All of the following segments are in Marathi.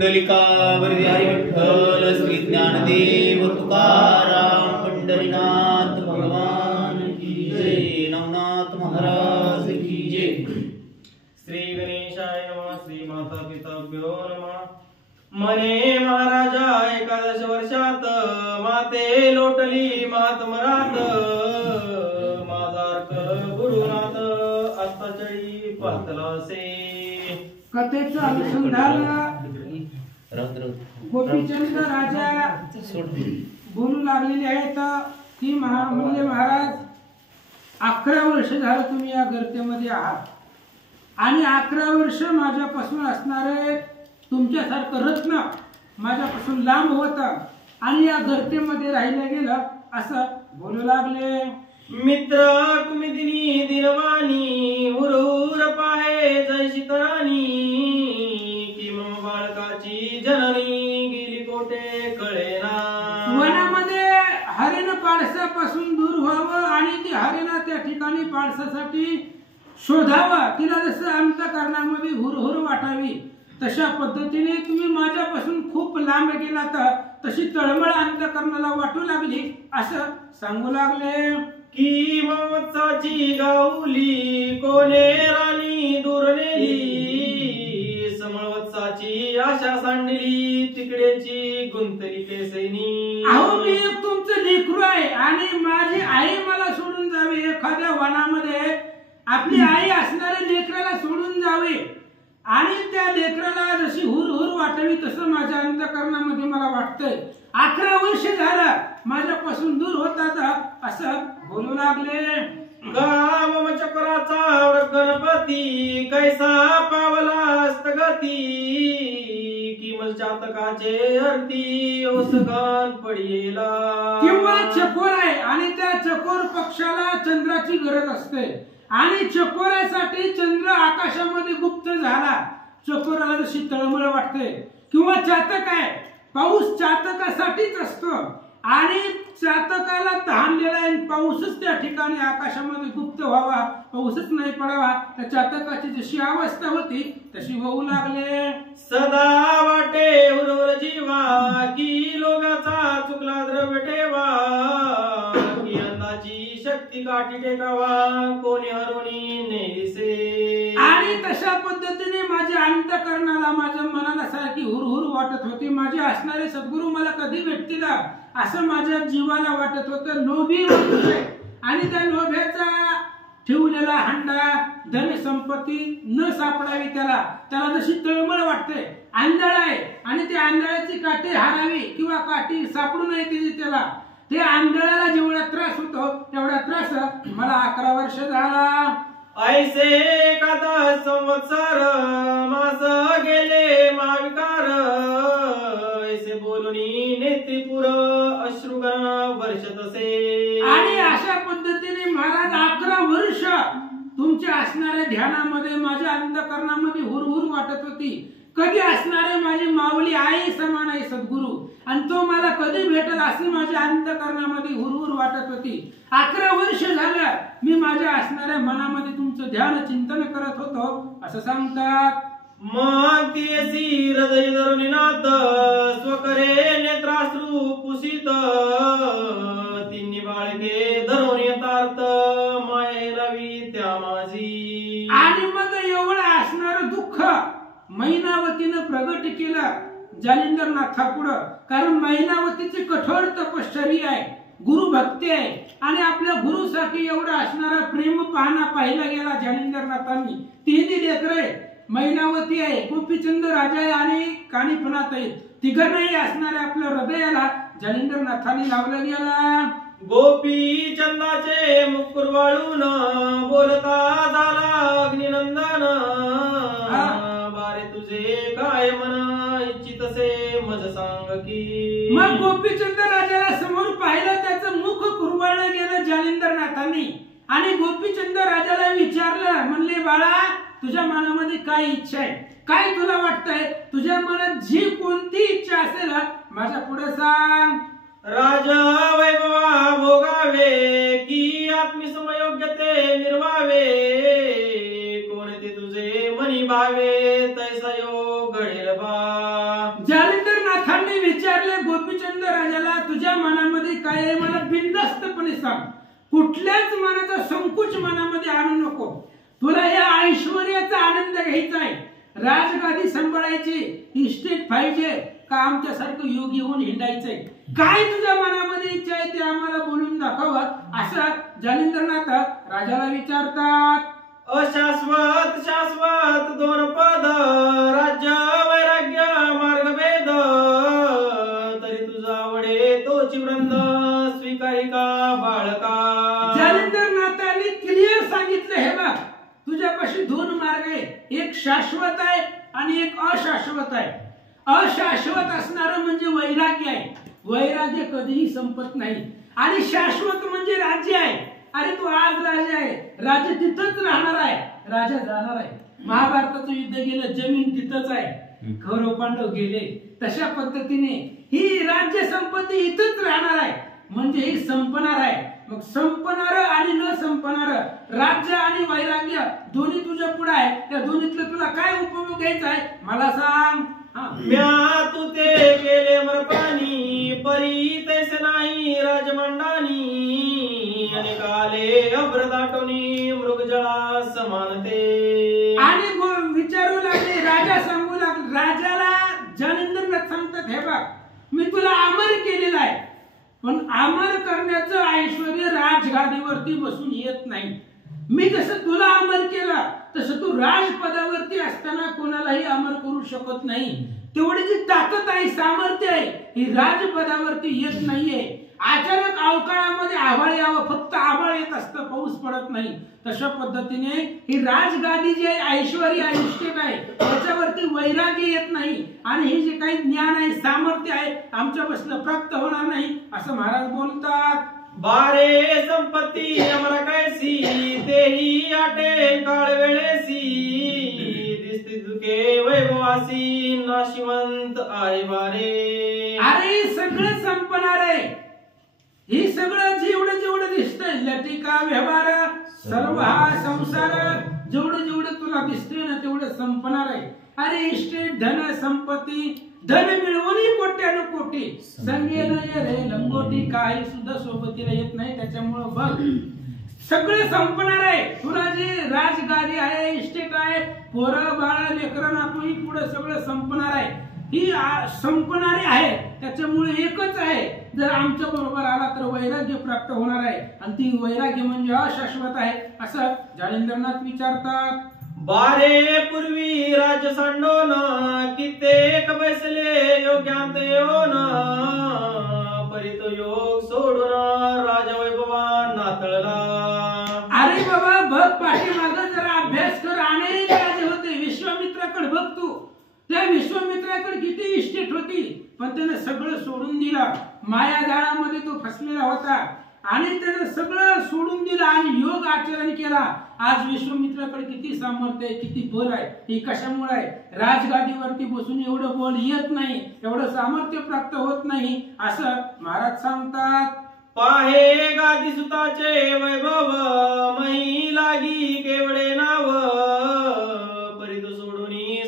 कुंडलिकावरती हरी विठ्ठल श्री ज्ञानदेव तुकाराम पंढरीनाथ भगवान की जय। नवनाथ महाराज की जय। श्री गणेशाय नमः। श्री माता पिताभ्यो नमः। मने महाराजा एकादश वर्षात माते लोटली मातमरात माझार गुरुनाथ अस्ताचळी पातलासे। कथेचं अनुसंधान गोपीचंद राजा बोलू लागलेले आहेत की म्हणजे महाराज 11 वर्ष झालं तुम्ही या गर्तेमध्ये आहात आणि 11 वर्ष माझ्यापासून असणारे तुमच्यासारखं रत्न माझ्यापासून लांब होतं आणि या गर्तेमध्ये राहिलं गेलं असं बोलू लागले। मित्र कुमिदिनी दिनवाणी उरूर पाहे जय सीताराणी की मम बाळकाची जननी गेली कोठे कळेना। वनामध्ये हरिण पाडसापासून दूर व्हावं आणि ती हरिण त्या ठिकाणी पाडसासाठी शोधावं, तिला जसं अंतःकरणामध्ये हुरहुर वाटावी तशा पद्धतीने तुम्ही माझ्यापासून खूप लांब गेलात, तशी तळमळ अंतःकरणाला वाटू लागली असं सांगू लागले। की ममवत्साची गाऊली कोणे राणी दूर नेली समवत्साची आशा सांडली तिकडेची गुंतली केसैनी। अहो मी एक तुमचं लेकरू आहे आणि माझी आई मला सोडून जावी, एखाद्या वनामध्ये आपली आई असणाऱ्या लेकराला सोडून जावे आणि त्या लेकराला जशी हुरहुर वाटावी तसं माझ्या अंतःकरणामध्ये मला वाटतंय। 11 वर्ष झालं माझ्यापासून दूर होतात असं बोलू लागले। गाम चक्राचा गणपती कैसा पावला हस्तगती की मल चातकाचे अर्थी ओसगान पडिला। किंवा चकोर आहे आणि त्या चकोर पक्षाला चंद्राची गरज असते आणि चकोरासाठी चंद्र आकाशामध्ये गुप्त झाला, चकोराला जशी तळमळ वाटते। किंवा चातक आहे, पाऊस चातकासाठीच असतो आणि चातकाला तहानलेला आहे, पाऊसच त्या ठिकाणी आकाशामध्ये गुप्त व्हावा, पाऊसच नाही पडावा, त्या चातकाची जशी अवस्था होती तशी होऊ लागले। सदा वाटे उरवर जीवा की लोगाचा चुकला द्रव्य ठेवा की अंदाची शक्ती काठी टेकावा कोणी हरुणी नेलिसे। आणि तशा पद्धतीने माझ्या अंतःकरणाला माझ्या मनाला सारखी हुरहुर वाटत होती, माझे असणारे सद्गुरू मला कधी भेटतील असं माझ्या जीवाला वाटत होतं। लोभी होते आणि त्या लोभ्याचा ठेवलेला हंडा धन संपत्ती न सापडावी त्याला जशी तळमळ वाटते, आंधळ आहे आणि त्या आंधळाची काठी हारावी किंवा काठी सापडू नये त्याला, ते आंधळाला जेवढा त्रास होतो तेवढा त्रास मला 11 वर्ष झाला। ऐसे एकादश संवत्सर मास गेले महाविकार ऐसे बोलुनी नेत्रिपुर अश्रुगण वर्ष तसे। आणि अशा पद्धतीने महाराज 11 वर्ष तुमच्या असणाऱ्या ध्यानामध्ये माझ्या अंतःकरणामध्ये हुरहुर वाटत होती। कधी असणारे माझी माऊली आई समान आहे सद्गुरू आणि तो मला कधी भेटेल असे माझ्या अंतःकरणामध्ये हुरहुर वाटत होती। 11 वर्ष झालं मी माझ्या असणाऱ्या मनामध्ये तुमचं ध्यान चिंतन करत होतो असं सांगतात। मग तियसी हृदय धरुनिनाथ स्वकरे नेत्राश्रू पुसित तिन्ही बाळगे धरून येतात माये रवी त्या माझी। आणि मग एवढं असणारं दुःख मैनावतीनं प्रगट केलं जालिंदरनाथापुढं, कारण मैनावतीची कठोर तपश्चर्या आहे, गुरु भक्ती आहे आणि आपल्या गुरुसाठी एवढा असणारा प्रेम पाहिला गेला जालिंदरनाथांनी। 3 लेकरे मैनावती आहे, गोपीचंद राजा आहे आणि कानिफनाथ आहे, तिघांनाही असणाऱ्या आपल्या हृदयाला जालिंदरनाथांनी लावलं गेला। गोपी चंदाचे मुकुर वाळून बोलता झाला अग्निनंदन बारे तुझे काय मन इच्छितसे मज सांग की। मग गोपीचंद राजाला समोर पाहिलं, त्याचं मुख कुरवाळलं गेलं जालिंदरनाथांनी आणि गोपीचंद राजाला विचारलं, म्हणले बाळा तुझ्या मनामध्ये काय इच्छा आहे, काय तुला वाटतंय, तुझ्या मनात जी कोणती इच्छा असेल माझ्या पुढे सांग। राजा वैभवा भोगावे की आत्मसमयोग्य ते निर्वावे कोण ते तुझे मनी भावे तैसा योग घडेल बा। राजाने विचारले गोपीचंद राजाला, तुझ्या मनामध्ये काय आहे मला बिनधास्तपणे सांग, कुठल्याच मनाचा संकोच मनामध्ये आणू नको. तुला या ऐश्वर्याचा आनंद घ्यायचा आहे, राजगादी सांभाळायची, इस्टेट पाहिजे का आमच्यासारखं योगी होऊन हिंडायचंय, काय तुझ्या मनामध्ये इच्छा आहे ते आम्हाला बोलून दाखवा, असं जालिंद्रनाथ राजाला विचारतात. अशाश्वत शाश्वत दोन पद, राज्य वैराग्य मार्गभेद, तरी तुझा आवडे तोची वृंद, स्वीकारी का बाळका. जालिंद्रनाथांनी क्लिअर सांगितलं, हे बघ तुझ्यापाशी दोन मार्ग आहे, एक शाश्वत आहे आणि एक अशाश्वत आहे. अशाश्वत असणारं म्हणजे वैराग्य आहे, वैराग्य कधीही संपत नाही. आणि शाश्वत म्हणजे राज्य आहे. अरे तू आज राजा आहे, राजा तिथंच राहणार आहे, राजा जाणार आहे. महाभारताचं युद्ध गेलं, जमीन तिथंच आहे, कौरव पांडव गेले. तशा पद्धतीने ही राज्य संपत्ती इथंच राहणार आहे, म्हणजे ही संपणार आहे. मग संपणार आणि न संपणार राज्य आणि वैराग्य दोन्ही तुझ्या पुढे आहे. त्या दोन्हीतलं तुला काय उपयोग घ्यायचा आहे मला सांग. म्या तू ते गेले मरपानी, परी तैसे नाही राजमंडानी, अनेकाले अभ्र दाटोनी मृगजळा समानते. आणि विचारू लागले, राजा सांगू लागले, राजाला जालिंद्रनाथ सांगतात, हे बघ मी तुला अमर केलेलं आहे, पण अमर करण्याचं ऐश्वर्य राजगादीवरती बसून येत नाही. मी जसं तुला अमर केला तसं तू राजपदावरती असताना कोणालाही अमर करू शकत नाही. तेवढी जी ताकद आहे, सामर्थ्य आहे, ही राजपदावरती येत नाहीये. अचानक अवकाळामध्ये आभाळ यावं, फक्त आभाळ येत असतं, पाऊस पडत नाही. तशा पद्धतीने ही राजगादी जी आहे, ऐश्वर्य आयुष्य आहे, त्याच्यावरती वैराग्य येत नाही. आणि हे जे काही ज्ञान आहे, सामर्थ्य आहे, आमच्यापासून प्राप्त होणार नाही, असं महाराज बोलतात. बारे संपत्ती अमर कैसी, तेही आटे काळ वेळेसी, दिसती तुके वैभवासी, नाशिवंत आहे बारे. अरे सगळं संपणार आहे, ही सगळं जेवढं जेवढं दिसतंय, लटिका व्यवहार सर्व हा संसार जेवढं जेवढं तुला दिसतंय ना तेवढं संपणार आहे. अरे इस्टेट धन संपत्ती, धन मिळवूनही कोट्यानु कोटी, संगेन ये रे लंगोटी, काही सुद्धा सोबतीला येत नाही. त्याच्यामुळं बघ सगळं संपणार आहे. तुला जे राजगादी आहे, इस्टेट आहे, पोरं बाळ लेकरं नातूही पुढे सगळं संपणार आहे. ही संपणारी आहे. त्याच्यामुळे एकच आहे, जर आमच्या बरोबर आला तर वैराग्य प्राप्त होणार आहे, आणि ती वैराग्य म्हणजे अशाश्वत आहे, असं जालिंद्रनाथ विचारतात. बारे पूर्वी राज सांडोन, कित्येक बैसले योग्यांत येऊन, परितो योग सोडून राजा वैभवा नातळला. अरे बाबा बघ पाठीमागं जरा अभ्यास कर, अनेक राजे होते. विश्वामित्राकडे बघ तू, त्या विश्वामित्राकडे किती इस्टेट होती, पण त्याने सगळं सोडून दिलं. माया जाळामध्ये तो फसलेला होता आणि त्याने सगळं सोडून दिलं आणि योग आचरण केला. आज विश्वामित्राकडे किती सामर्थ्य आहे, किती बल आहे. हे कशामुळे आहे? राजगादीवरती बसून एवढं बल येत नाही, एवढं सामर्थ्य प्राप्त होत नाही, असं महाराज सांगतात. पाहे गादी सुताचे वैभव, मही लागी केवढे नाव, परित सोडून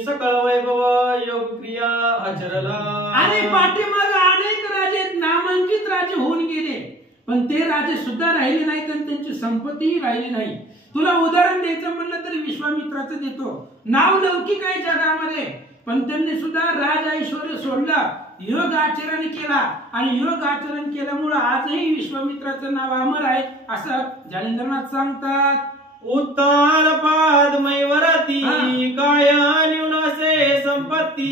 सकळ वैभव योग क्रिया आचरला. आणि पाठीमागे अनेक राजे, नामांकित राजे होऊन गेले, पण ते राजे सुद्धा राहिले नाहीत आणि त्यांची संपत्तीही राहिली नाही. तुला उदाहरण द्यायचं म्हणलं तरी विश्वामित्राचं देतो. नाव लौकिक आहे जगामध्ये, पण त्यांनी सुद्धा राज ऐश्वर्य सोडलं, योग आचरण केला, आणि योग आचरण केल्यामुळे आजही विश्वामित्राचं नाव अमर आहे, असं जालिंद्रनाथ सांगतात. उत्तान पाद मैवरती, काय न्यूनसे संपत्ती,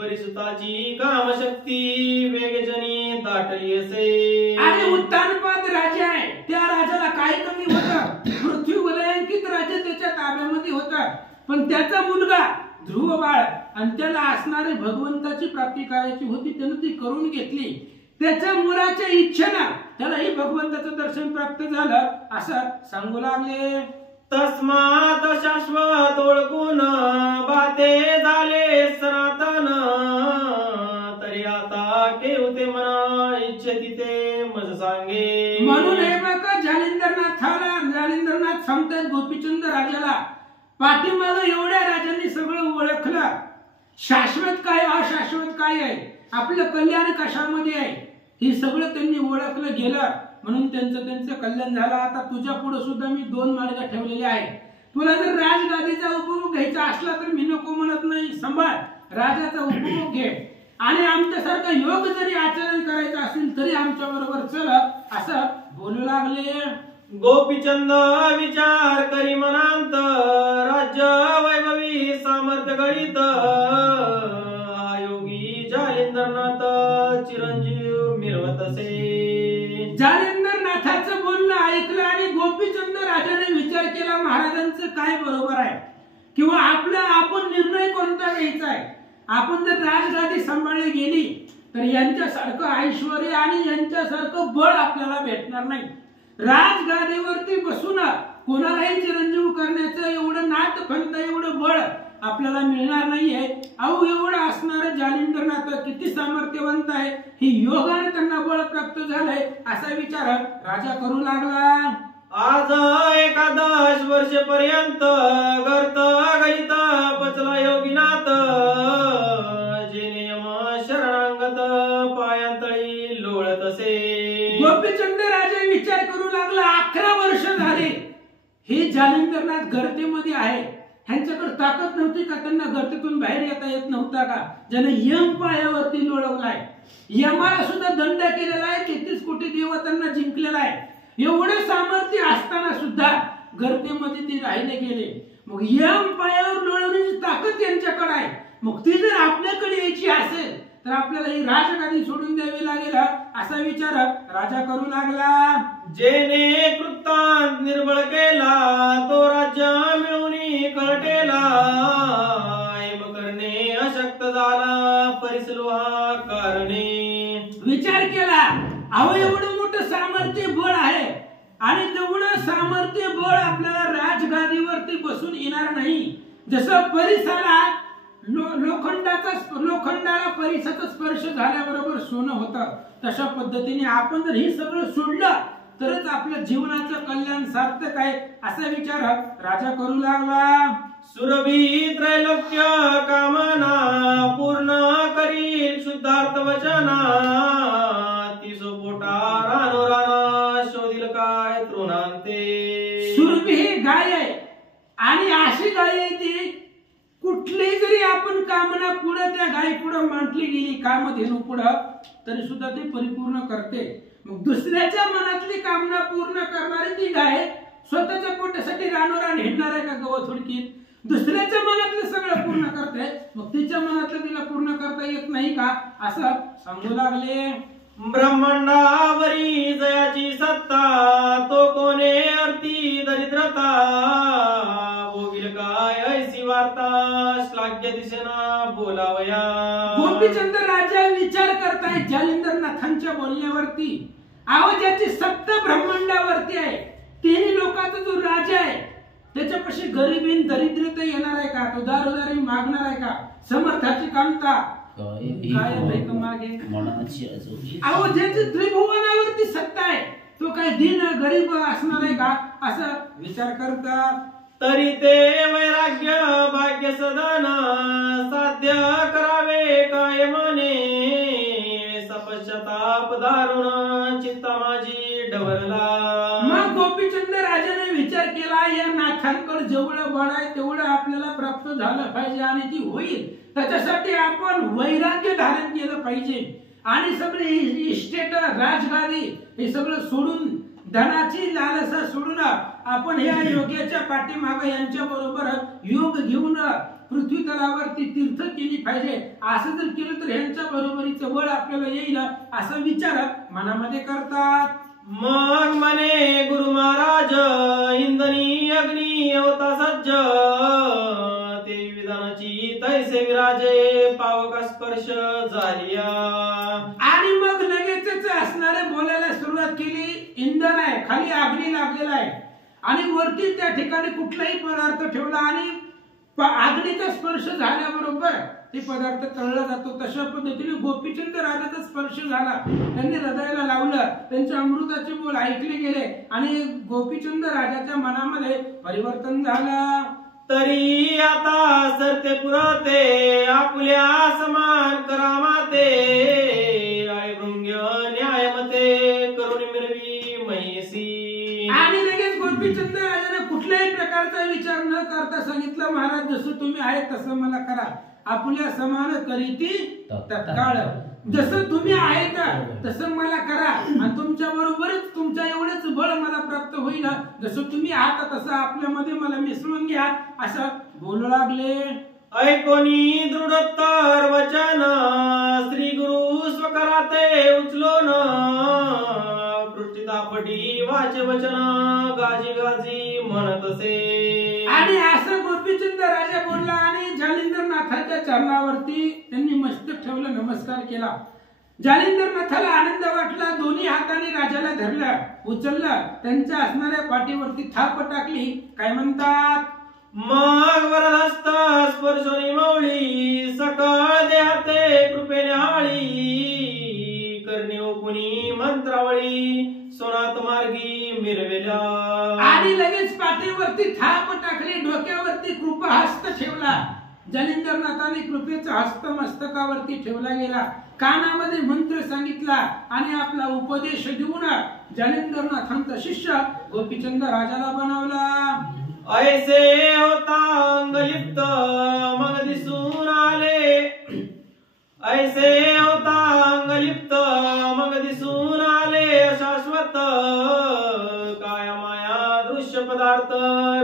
परिसुताची कामशक्ती, वेगजनी दाटली असे. आणि उत्तानपाद राजा आहे, त्या राजाला काय कमी होतं? पृथ्वी वलयांकित राज्य त्याच्या ताब्यामध्ये होतं, पण त्याचा मुलगा ध्रुव बाळ आणि त्याला असणारे भगवंताची प्राप्ती करायची होती, त्यानं ती करून घेतली. त्याच्या मुलाच्या इच्छेनं त्यालाही भगवंताचं दर्शन प्राप्त झालं, असं सांगू लागले. तस्मात शाश्वत ओळखून बाते झाले सनातन, तरी आता केवते मना इच्छती ते मज सांगे. म्हणून हे बघा जालिंद्रनाथ सांगतात गोपीचंद राजाला, पाठीमागं एवढ्या राजांनी सगळं ओळखलं, शाश्वत काय अशाश्वत काय काय आहे, आपलं कल्याण कशामध्ये आहे, हे सगळं त्यांनी ओळखलं गेलं, म्हणून त्यांचं कल्याण झालं. आता तुझ्या पुढे सुद्धा मी 2 मार्ग ठेवलेले आहे. तुला जर राजगादीचा उपभोग घ्यायचा असला तर मी नको म्हणत नाही, सांभाळ, राजाचा उपभोग घे. आणि आमच्यासारखं योग जरी आचरण करायचं असेल तरी आमच्या बरोबर चल, असं बोलू लागले. गोपीचंद विचार करी मनांत, राज्य वैभवी सामर्थ्य गळीत, योगी जालिंदरनाथ चिरंजीव मिरवतसे. जालिंदरनाथाचं बोलणं ऐकलं आणि गोपीचंद राजाने विचार केला, महाराजांचं काय बरोबर आहे किंवा आपण निर्णय कोणता घ्यायचा आहे. आपण जर राजगादी सांभाळली गेली तर यांच्यासारखं ऐश्वर्य आणि यांच्यासारखं बळ आपल्याला भेटणार नाही. राजगादीवरती बसून कोणालाही चिरंजीव करण्याचं एवढं नाथपंथ, एवढं बळ आपल्याला मिळणार नाहीये. अहो, एवढं असणारं जालिंदरनाथ किती सामर्थ्यवंत आहे, ही योगाने त्यांना बळ प्राप्त झालंय, असा विचार राजा करू लागला. आज 11 वर्षेपर्यंत गर्त गलित पचला योगीनाथ, जेने यम शरणांगत पायांतळी लोळतसे. गोपीचंद राजा विचार करू लागला, 11 वर्ष झाले हे जालिंदरनाथ गर्तेमध्ये आहे. ह्यांच्याकडे ताकद नव्हती का, त्यांना गर्तेतून बाहेर येता येत नव्हता का, ज्याने यम पायावरती लोळवलाय, यमाला सुद्धा दंड केलेला आहे, 33 कोटी देवतांना जिंकलेला आहे. एवढे सामर्थ्य असताना सुद्धा गर्तेमध्ये ते राहिले गेले. मग यम पायावर लोळवण्याची ताकद यांच्याकडे आहे. मग ती जर आपल्याकडे यायची असेल तर आपल्याला ही राजगादी सोडून द्यावी लागेल, असा विचार राजा करू लागला. जेने कृतांत निर्बळ केला, तो राज्य मिळवून कळटेला, हेम करणे अशक्त झाला, परिसलो हा कारणे. विचार केला, अहो एवढं मोठं सामर्थ्य बळ आहे आणि तेवढं सामर्थ्य बळ आपल्याला राजगादीवरती बसून येणार नाही. जसं परिसाला लोखंडाला परिसाचा स्पर्श झाल्याबरोबर सोनं होतं, तशा पद्धतीने आपण जर हे सगळं सोडलं तरच आपल्या जीवनाचं कल्याण सार्थक आहे, असा विचार राजा करू लागला. सुरभी त्रैलोक्य कामना पूर्ण करील शुद्धार्थ वचना, तिसो पोटा रानो राना शोधिल काय तृणांते. सुरभी ही गाय आहे आणि अशी गाय आहे ती कुठलीही जरी आपण कामना पुढे त्या गाय पुढे मांडली गेली, कामधेनू पुढे, तरी सुद्धा ती परिपूर्ण करते. मग दुसऱ्याच्या मनातली कामना पूर्ण करणारी ती गाय स्वतःच्या पोटासाठी रानोरान हिंडणार आहे का गवत हुडकीत, दुसऱ्याच्या मनातलं सगळं पूर्ण करते, मग तिच्या मनातलं तिला पूर्ण करता येत नाही का, असं सांगू लागले. ब्रह्मांडावरी जयाची सत्ता, तो कोणे अर्थी दरिद्रता, भोगील काय ऐसी वार्ता, श्लाघ्य दिसेना बोलावया. गोपीचंद राजा विचार करताय जालिंदरनाथांच्या बोलण्यावरती. अहो, ज्याची सत्ता ब्रह्मांडावरती आहे, तिन्ही लोकांचा जो राजा आहे, त्याच्यापाशी गरिबीन दरिद्रता येणार आहे का, तो दारोदारी मागणार आहे का, समर्थाची कामता काय मागे. अहो, ज्याची त्रिभुवनावरती सत्ता आहे, तो काय दीन गरीब असणार आहे का, असं विचार करतात. तरी ते वैराग्य भाग्य सदन साध्य करावे काय मने, सपश्चाताप दारुण चित्ता माझी डवरला. मग गोपीचंद राजाने विचार केला, या नाथांकडे जेवढं बळ आहे तेवढं आपल्याला प्राप्त झालं पाहिजे आणि ती होईल, त्याच्यासाठी आपण वैराग्य धारण केलं पाहिजे आणि सगळे इस्टेट राजगादी हे सगळं सोडून, धनाची लालसा सोडून आपण या योग्याच्या पाठीमागे यांच्या बरोबर योग घेऊन पृथ्वी तलावरती तीर्थ केली पाहिजे. असं जर केलं तर यांच्या बरोबरीचं बळ आपल्याला येईल, असा विचार मनामध्ये करतात. मग म्हणे गुरु महाराज, इंद्रनी अग्नी होता सज्ज, ते विधानाची तैसे विराजे, पावका स्पर्श झालिया. आणि मग लगेचच असणारे बोलायला सुरुवात केली. इंधन आहे, खाली अग्नी लागलेला आहे आणि वरती त्या ठिकाणी कुठलाही पदार्थ ठेवला आणि अग्नीचा स्पर्श झाल्याबरोबर ते पदार्थ तळला जातो. तशा पद्धतीने गोपीचंद राजाचा स्पर्श झाला, त्यांनी हृदयाला लावलं, त्यांचे अमृताचे बोल ऐकले गेले आणि गोपीचंद राजाच्या मनामध्ये परिवर्तन झालं. तरी आता सरते पुरते, आपल्या समान करामात, सांगितलं महाराज जसं तुम्ही आहे तसं मला करा. आपल्या समान करीती तत्काळ. जसं तुम्ही आहे का तसं मला करा आणि तुमच्या बरोबरच तुमच्या एवढेच बळ मला प्राप्त होईल. जसं तुम्ही आहात तसं आपल्यामध्ये मला मिसळून घ्या असं बोलू लागले. ऐकोनी दृढोत्तर वचन श्री गुरु स्वकराते उचलोन पृष्ठितापटी वाचे वचन गाजी गाजी म्हणतसे. आणि असं गोपीचंद राजा बोलला आणि जालिंदरनाथाच्या चरणावरती त्यांनी मस्तक ठेवलं, नमस्कार केला. जालिंदरनाथाला आनंद वाटला. दोन्ही हाताने राजाला धरलं, उचललं, त्यांच्या असणाऱ्या पाठीवरती थाप टाकली. काय म्हणतात? मग वरदहस्त स्पर्शोनी मौळी सकळ देहाते कृपेने हाळी करणे ओपुनी मंत्रावळी सोनात मार्गी मिरवेल्या. आणि लगेच पाठीवरती थाप टाकली, डोक्यावरती कृपा हस्त ठेवला. जालिंदरनाथाने कृपेचा हस्त मस्तकावरती ठेवला गेला. कानामध्ये मंत्र सांगितला आणि आपला उपदेश देऊन जालिंदरनाथांचा शिष्य गोपीचंद राजाला बनवला. ऐसे होता अंगलिप्त मग दिसून आले. ऐसे होता अंगलिप्त मग दिसून आले शाश्वत काय माया दृश्य पदार्थ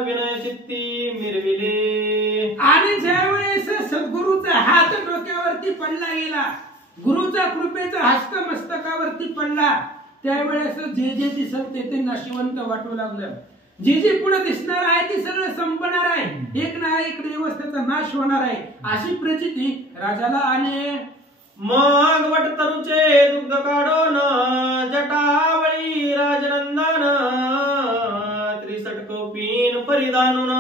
विनय चित्ती मिरविले. आणि ज्यावेळेस सद्गुरूचा हात डोक्यावरती पडला गेला, गुरुचा कृपेचा हस्त मस्तकावरती पडला, त्यावेळेस जे जे दिसत ते नाशिवंत वाटू लागलं. जे जे पुढे दिसणार आहे ते सगळं संपणार आहे. एक ना एक दिवस त्याचा नाश होणार आहे अशी प्रचिती राजाला आली. मग वटतरुचे दुग्ध काढून जटावळी राजनंदन त्रिसट कौपीन परिधानून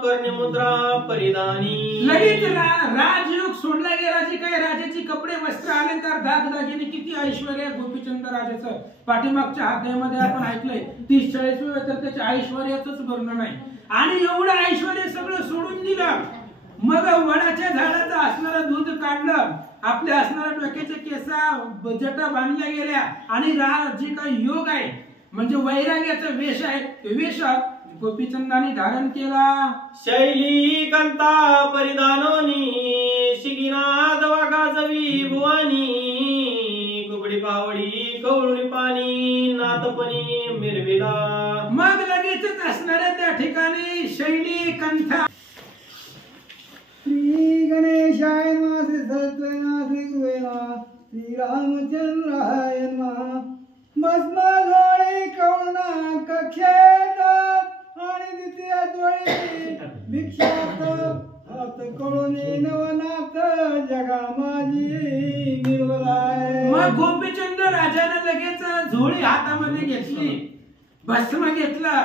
कर्णी मुद्रा परिधानी. लगेच राजयोग सोडला गेला. जे काही राजाची कपडे वस्त्र अलंकार दागदागिने किती ऐश्वर्य गोपीचंद राजाचं पाठीमागच्या अध्यायामध्ये आपण ऐकलंय. 30-40 तर त्याच्या ऐश्वर्याचंच वर्णन आहे. आणि एवढं ऐश्वर्य सगळं सोडून दिलं. मग वडाच्या झाडाचं असणारं दूध काढलं, आपल्या असणाऱ्या डोक्याच्या केसा जटा बांधल्या गेल्या आणि जे काही योग आहे म्हणजे वैराग्याचा वेश आहे ते वेश गोपीचंदाने धारण केला. शैली कंता परिधानोनी शिगिनाद वागाजवी भुवानी कुबडी पावडी कवळुनी पाणी नातपणी मिरविला. मग लगेचच असणाऱ्या त्या ठिकाणी शैली कंथा. श्री गणेशाय नमः, श्री सरस्वती नमः, श्री गुरुवे नमः, श्री रामचंद्राय नमः. भस्मधोळी कवळना कक्षेत आणि द्वितीय जोळी भिक्षात हात कळूनी नवनाथ जगा माझी मिळवलाय. मग गोपीचंद राजाने लगेच झोळी हातामध्ये घेतली, भस्म घेतला,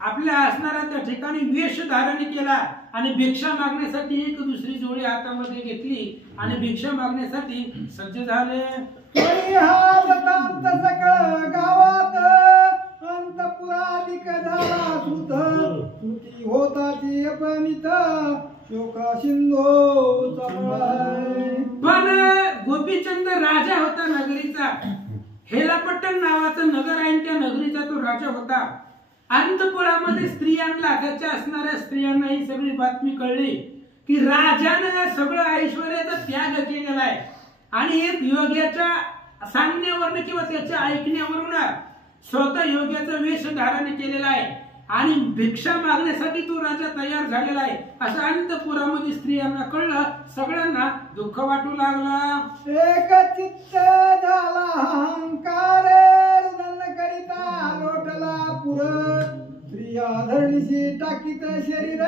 आपल्या असणाऱ्या त्या ठिकाणी वेश धारण केला आणि भिक्षा मागण्यासाठी एक दुसरी जोडी हातामध्ये घेतली आणि भिक्षा मागण्यासाठी सज्ज झाले. हा वृत्तांत सकळ गावात अंतपुराधिक झाला सुत श्रुती होताची अपमित शोका सिंधू चाललाय. पण गोपीचंद राजा होता नगरीचा. हेलापट्टण नावाचं नगर आहे, त्या नगरीचा तो राजा होता. अंतपुरामध्ये स्त्रियांना, त्याच्या असणाऱ्या स्त्रियांना ही सगळी बातमी कळली की राजाने सगळं ऐश्वर्याचा त्याग केलेला आहे आणि एक योग्याच्या सांगण्यावरून किंवा त्याच्या ऐकण्यावरून स्वतः योग्याचा वेश धारण केलेला आहे आणि भिक्षा मागण्यासाठी तो राजा तयार झालेला आहे असं अंतपुरामध्ये स्त्रियांना कळलं. सगळ्यांना दुःख वाटू लागला. एक चित्त झाला अहंकार करिता लोटला पुर स्त्रिया धरणीशी टाकीत शरीर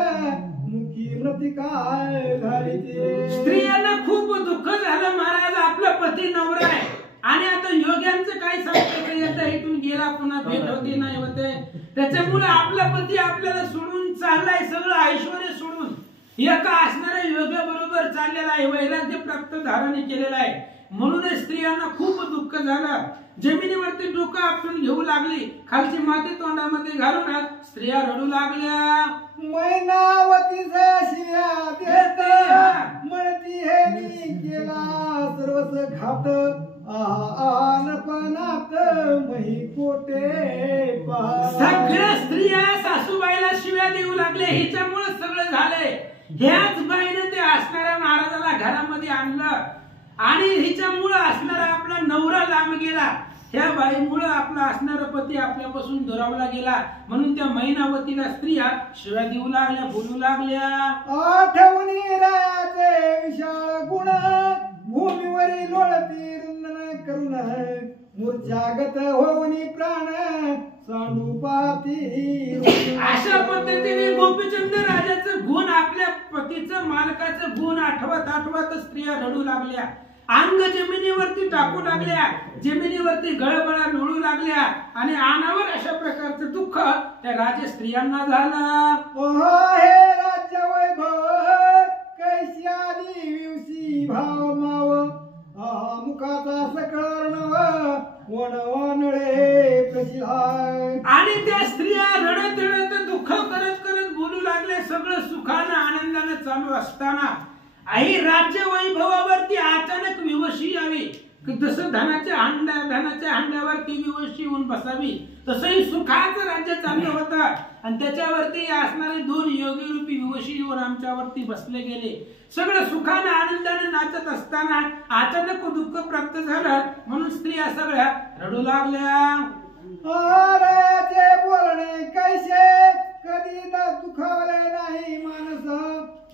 मुखी रती काय घालीते. स्त्रियांना खूप दुःख झालं महाराज. आपला पती नवरा आहे आणि आता योग्यांचं काय सांगतो येतं, इथून गेला पुन्हा भेट होते नाही होते. त्याच्यामुळे आपला पती आपल्याला सोडून चाललाय, सगळं ऐश्वर्य सोडून एका असणाऱ्या योग्या बरोबर चाललेला आहे, वैराग्य प्राप्त धारण केलेला आहे. म्हणून स्त्रियांना खूप दुःख झालं. जमिनीवरती डोकं आपटून घेऊ लागली, खालची माती तोंडामध्ये घालून स्त्रिया रडू लागल्या. मैनावती शिया देते म्हणती हे केला सर्वच घात आनपणात मही कोटे सगळ्या स्त्रिया सासूबाईला शिव्या देऊ लागले. हिच्यामुळे सगळं झालंय. ह्याच बाईने ते असणाऱ्या महाराजाला घरामध्ये आणलं आणि हिच्यामुळं असणारा आपला नवरा लांब गेला. ह्या बाईमुळं आपला असणारा पती आपल्यापासून दुरावला गेला. म्हणून त्या मैनावतीला स्त्रिया शिव्या देऊ लागल्या, बोलू लागल्या. आठवणी रायाचे विशाळ गुण भूमीवरील लोळती रुंदन करून मूर्छागत होऊन प्राण सांडू पाहती. अशा पद्धतीने गोपीचंद राजाचं गुण, आपल्या पतीचं मालकाचं गुण आठवत आठवत स्त्रिया रडू लागल्या. अंग जमिनीवरती टाकू लागल्या, जमिनीवरती गळबळा लोळू लागल्या आणि अनावर अशा प्रकारचं दुःख त्या राजस्त्रियांना झालं. हे राज्य वैभव कैसी आली विवसी भाव माव मुखाचा सकळ वनवानळे प्रसिद्ध. आणि त्या स्त्रिया रडत रडत दुःख करत करत बोलू लागल्या. सगळं सुखानं आनंदानं चालू असताना आई राज्य वैभवावरती अचानक विवशी यावी. जसं धनाच्या हांड्यावरती विवशी येऊन बसावी, तसंही सुखाचं राज्य चाललं होतं आणि त्याच्यावरती असणारे 2 योगी रूपी विवशी येऊन आमच्यावरती बसले गेले. सगळं सुखानं आनंदानं नाचत असताना अचानक दुःख प्राप्त झालं. म्हणून स्त्रिया सगळ्या रडू लागल्या. रायाचे बोलणे कैसे कधी दुखावले नाही मानस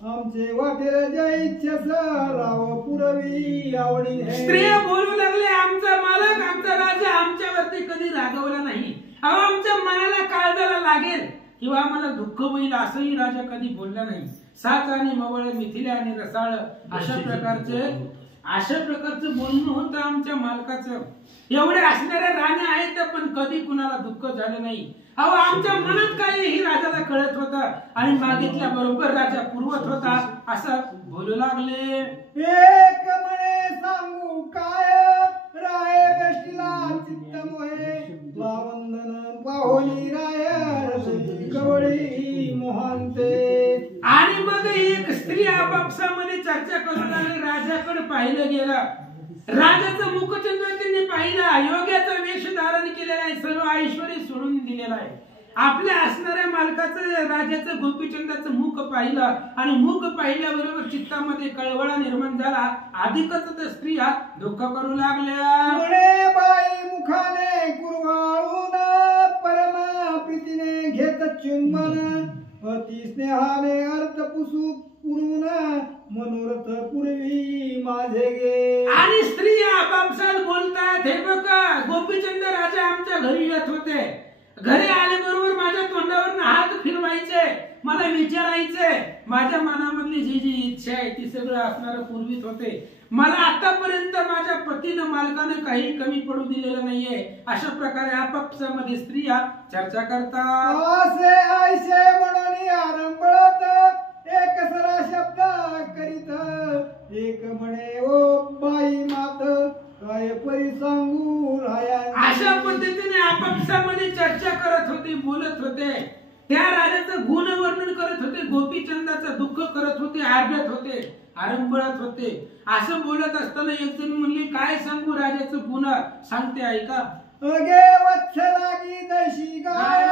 आमचे वाटेल जैच्छस राव पुरवी आवडी. स्त्रिया बोलू लागले, आमचा मालक आमचा राजा आमच्यावरती कधी रागवला नाही. अहो आमच्या मनाला काळजाला लागेल किंवा आम्हाला दुःख होईल असंही राजा कधी बोलला नाही. साच आणि मवळ मिथिले आणि रसाळ अशा प्रकारचं बोलणं होतं आमच्या मालकाचं. एवढे असणाऱ्या राण्या आहेत पण कधी कुणाला दुःख झालं नाही. अहो आमच्या मनात काय ही राजाला कळत होतं आणि मागितल्या बरोबर राजा पुरवत होता असं बोलू लागले. एक म्हणे सांगू काय राय वेष्टीला चित्त मोहे वंदन पाहोली राय कवळी मोहनते. आणि मग एक स्त्री आपापसामध्ये चर्चा करू लागली. राजाकडे पाहिलं गेलं. राजाचं मुखचंद्र त्यांनी पाहिला. योग्याचा वेश धारण केलेला आहे, सर्व ऐश्वर्य सोडून दिलेला आहे. आपल्या असणाऱ्या मालकाचं राजाचं गोपीचंदाचं मुख पाहिलं आणि मुख पाहिल्याबरोबर चित्तामध्ये कळवळा निर्माण झाला. अधिकच त्या स्त्रिया दुःख करू लागल्या. म्हणे बाई मुखाने कुरवाळून परम प्रीतीने घेत चुंबन अति स्नेहाने अर्थ पुसू पुरून मनोरथ पूर्वी माझे गे. आणि स्त्रिया आपापसात बोलतात. हे बघा गोपीचंद राजा आमच्या घरी येत होते. घरी आले बरोबर माझ्या तोंडावर हात फिरवायचे, मला विचारायचे. माझ्या मनामधली जी जी इच्छा आहे ती सगळं असणार पूर्वीत होते. मला आतापर्यंत माझ्या पतीनं मालकानं काही कमी पडू दिलेलं नाहीये. अशा प्रकारे आपापसामध्ये स्त्रिया चर्चा करतात. असे ऐसे म्हणून आरंभत एक सरा शब्द करीत एक म्हणे ओ बाई मात काय परी सांगू राया. अशा पद्धतीने आपापसामध्ये चर्चा करत होते, बोलत होते. त्या राजाचं गुण वर्णन करत होते, गोपीचंदाचं दुःख करत होते, आर्भत होते, आरंभळत होते. असं बोलत असताना एक जण म्हणली, काय सांगू राजाचं गुण, सांगते ऐका. अगे वत्स लागी दैशी गाय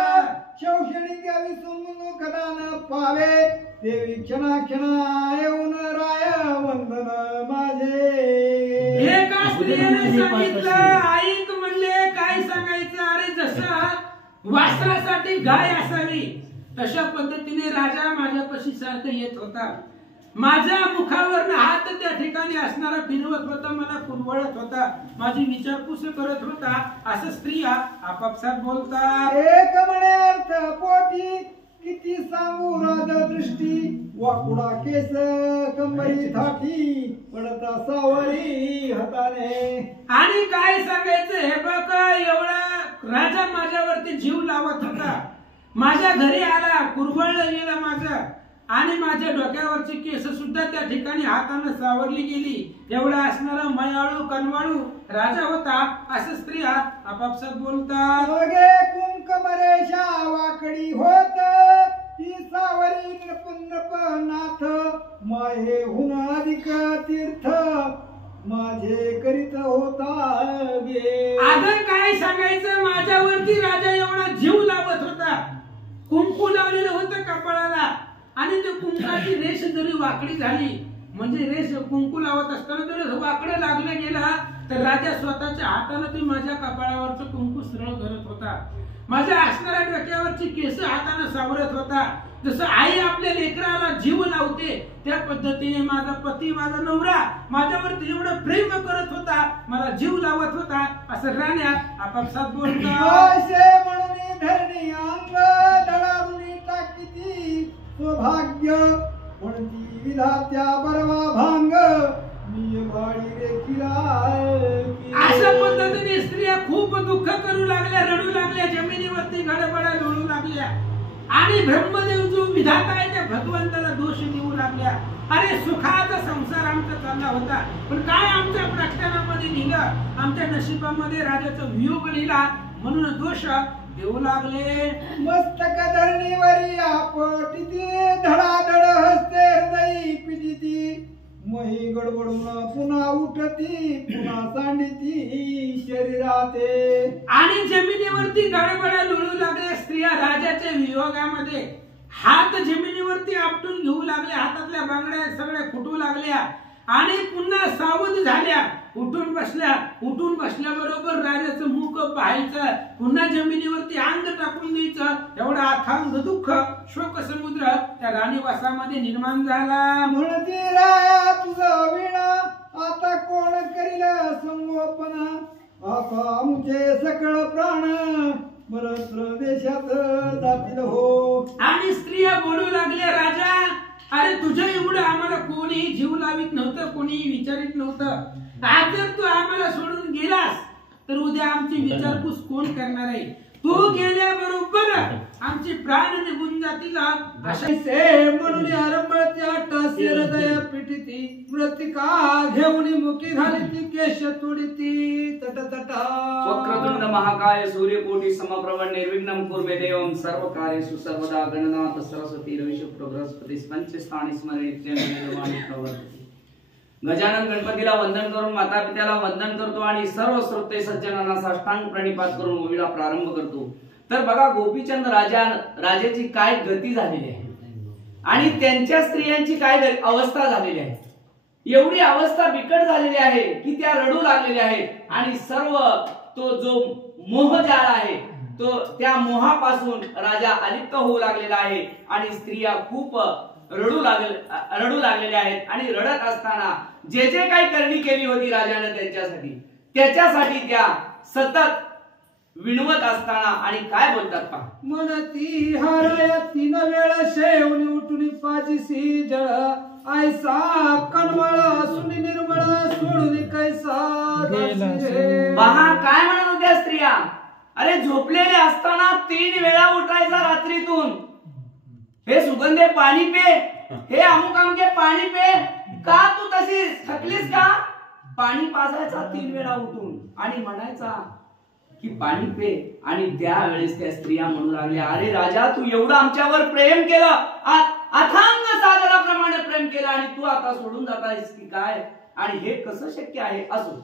शौषणी द्यावी सुमन कदा न पावे देवी क्षणा क्षणा येऊन राय वंदन माझे. एका स्त्रियेने सांगितलं, ऐक म्हणले काय सांगायचं. अरे जसं वासरासाठी गाय असावी तशा पद्धतीने राजा माझ्यापाशी सारखं येत होता. माझ्या मुखावर हात त्या ठिकाणी असणारा फिरवत होता, मला कुरवळत होता, माझी विचारपूस करत होता. असं स्त्रिया आपापसात बोलतात. एक म्हणे अर्थ पोटी किती सांगू राज दृष्टी वाकुडा केस कंबरी थाटी पडता सावरी हाताने. आणि काय सांगायचं. हे बघ एवढा राजा माझ्यावरती जीव लावत होता. माझ्या घरी आला, कुरवळलं गेलं माझं आणि माझ्या डोक्यावरची केस सुद्धा त्या ठिकाणी हाताने सावरली गेली. एवढा असणारा मयाळू कनवाळू राजा होता. असं स्त्रिया आपापसात बोलतात. कुंकमरेशा वाकडी होत ती सावरी नृपनाथ माहे हुन अधिक तीर्थ माझे करीत होता गे. अगं काय सांगायचं. माझ्यावरती राजा एवढा जीव लावत होता, कुंकू लावलेलं होतं कपाळाला आणि ते कुंकाची रेष जरी वाकडी झाली, म्हणजे रेष कुंकू लावत असताना जर वाकडं लागलं गेला तर राजा स्वतःच्या हाताने ती माझ्या कपाळावरचं कुंकू सरळ करत होता, माझ्या असणाऱ्या डोक्यावरची केस हाताने सावरत होता. जसं आई आपल्या लेकराला जीव लावते त्या पद्धतीने माझा पती, माझा नवरा माझ्यावरती एवढं प्रेम करत होता, मला जीव लावत होता. असं राण्या आपापसात बोलतात. म्हणून धरणी अंग दडावली टाकीती सौभाग्य म्हणती विधात्या बरवा भांग मी भाडी रेखीला. अशा पद्धतीने स्त्रिया खूप दुःख करू लागल्या, रडू लागल्या, जमिनीवरती गडबडा लोळू लागल्या आणि ब्रह्मदेव जो विधाता आहे त्या भगवंताला दोष देऊ लागल्या. अरे सुखाचा संसार आमचा चालला होता, पण काय आमच्या प्रकटनामध्ये लिहिलं, आमच्या नशिबामध्ये राजाचा वियोग लिहिला म्हणून दोष देऊ लागले. मस्तक धरणीवरी आपटिती धडाधड हस्ते हृदयी पिटिती मही गडबडून पुन्हा उठती पुन्हा सांडिती शरीराते. आणि जमिनीवरती गडबडा लोळू लागल्या स्त्रिया राजाच्या वियोगामध्ये. हात जमिनीवरती आपटून घेऊ लागल्या, हातातल्या बांगड्या सगळ्या फुटू लागल्या आणि पुन्हा सावध झाल्या, उठून बसल्या. उठून बसल्याबरोबर राजाचं मुख पाहायचं, पुन्हा जमिनीवरती अंग टाकून द्यायचं. एवढा अथांग दुःख शोक समुद्र त्या राणीवासामध्ये निर्माण झाला. म्हणती राया तुझं विणा आता कोण करील संगोपन आता आमचे सकळ प्राण परस्त्र देशात जातील हो. आणि स्त्रिया बोलू लागल्या, राजा अरे तुझ्या एवढं आम्हाला कोणीही जीव लावित नव्हतं, कोणीही विचारित नव्हतं. आज जर तू आम्हाला सोडून गेलास तर उद्या आमची विचारपूस कोण करणार आहे? तू गेल्याबरोबर आमचे प्राण निघून जातील. म्हणून आरंभळत्या टासी हृदय पिटिती मृतिका घेऊन मुखी घालिती केश तुडिती तटतटा. वक्रतुंड महाकाय सूर्यकोटि समप्रभ निर्विघ्नं कुर्मे देवं सर्वकार्येषु सर्वदा. गणनाथ सरस्वती रविशुक्र बृहस्पती पंचस्थानी स्मरे नित्यं निर्वाणी प्रवर्तते. गजानन गणपतीला वंदन करून माता पित्याला वंदन करतो आणि सर्व श्रोते सज्जनांना साष्टांग प्रणिपात करून ओवीला प्रारंभ करतो. तर बघा गोपीचंद राजाची काय गती झालेली आहे आणि त्यांच्या स्त्रियांची काय अवस्था झालेली आहे. एवढी अवस्था बिकट झालेली आहे की त्या रडू लागलेल्या आहेत आणि सर्व तो जो मोहजाळ आहे तो त्या मोहापासून राजा अलिप्त होऊ लागलेला आहे आणि स्त्रिया खूप रडू लागलेल्या आहेत. आणि रडत असताना जे जे काही करणी केली होती राजाने त्याच्यासाठी त्या सतत विणवत असताना आणि काय बोलतात पहा. म्हणती हरया 3 वेळा शेवणी उठून पाचीसी जळ ऐसा कणवळ सुनी निर्मळ सोडून कैसा पहा काय म्हणत होत्या स्त्रिया. अरे झोपलेले असताना 3 वेळा उठायचा रात्रीतून. हे सुगंधे पाणी पे, हे अमुक अमके पाणी पे. का तू तशी थकलीस का? पाणी पाजायचा 3 वेळा उठून आणि म्हणायचा की पाणी पे. आणि त्यावेळेस त्या स्त्रिया म्हणू लागल्या, अरे राजा तू एवढं आमच्यावर प्रेम केलं, अथांग सागराप्रमाणे प्रेम केलं आणि तू आता सोडून जात आहेस की काय? आणि हे कसं शक्य आहे? असो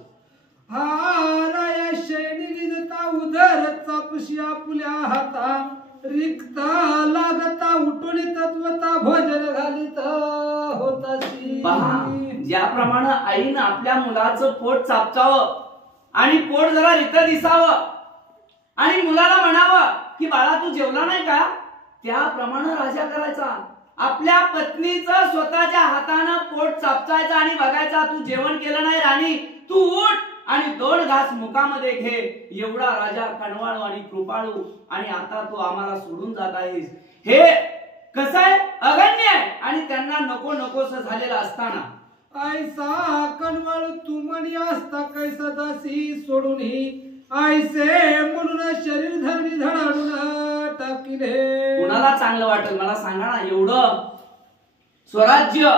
हाराया शेणी लिहिता उदर चापशी आपुल्या हाता रिक्ता लागता उठून तत्वता भोजन घालित होतासी. पहा ज्याप्रमाणे आईनं आपल्या मुलाचं पोट चापचावं आणि पोट जरा रिक्त दिसावं आणि मुलाला म्हणावं की बाळा तू जेवला नाही का, त्याप्रमाणे राजा करायचा. आपल्या पत्नीचं स्वतःच्या हातानं पोट चापचायचं आणि बघायचा तू जेवण केलं नाही राणी, तू उठ आणि 2 घास मुखामध्ये घे. एवढा राजा कणवाळू आणि कृपाळू आणि आता तू आम्हाला सोडून जात आहेस. हे कसं आहे? अगण्य आहे. आणि त्यांना नको नकोस झालेलं असताना ऐसा कणवाळ तू म्हणी असता कैसा दासी सोडून ऐसे म्हणून शरीर धरणी धडाडून टाकिले. कुणाला चांगलं वाटेल मला सांगा ना. एवढं स्वराज्य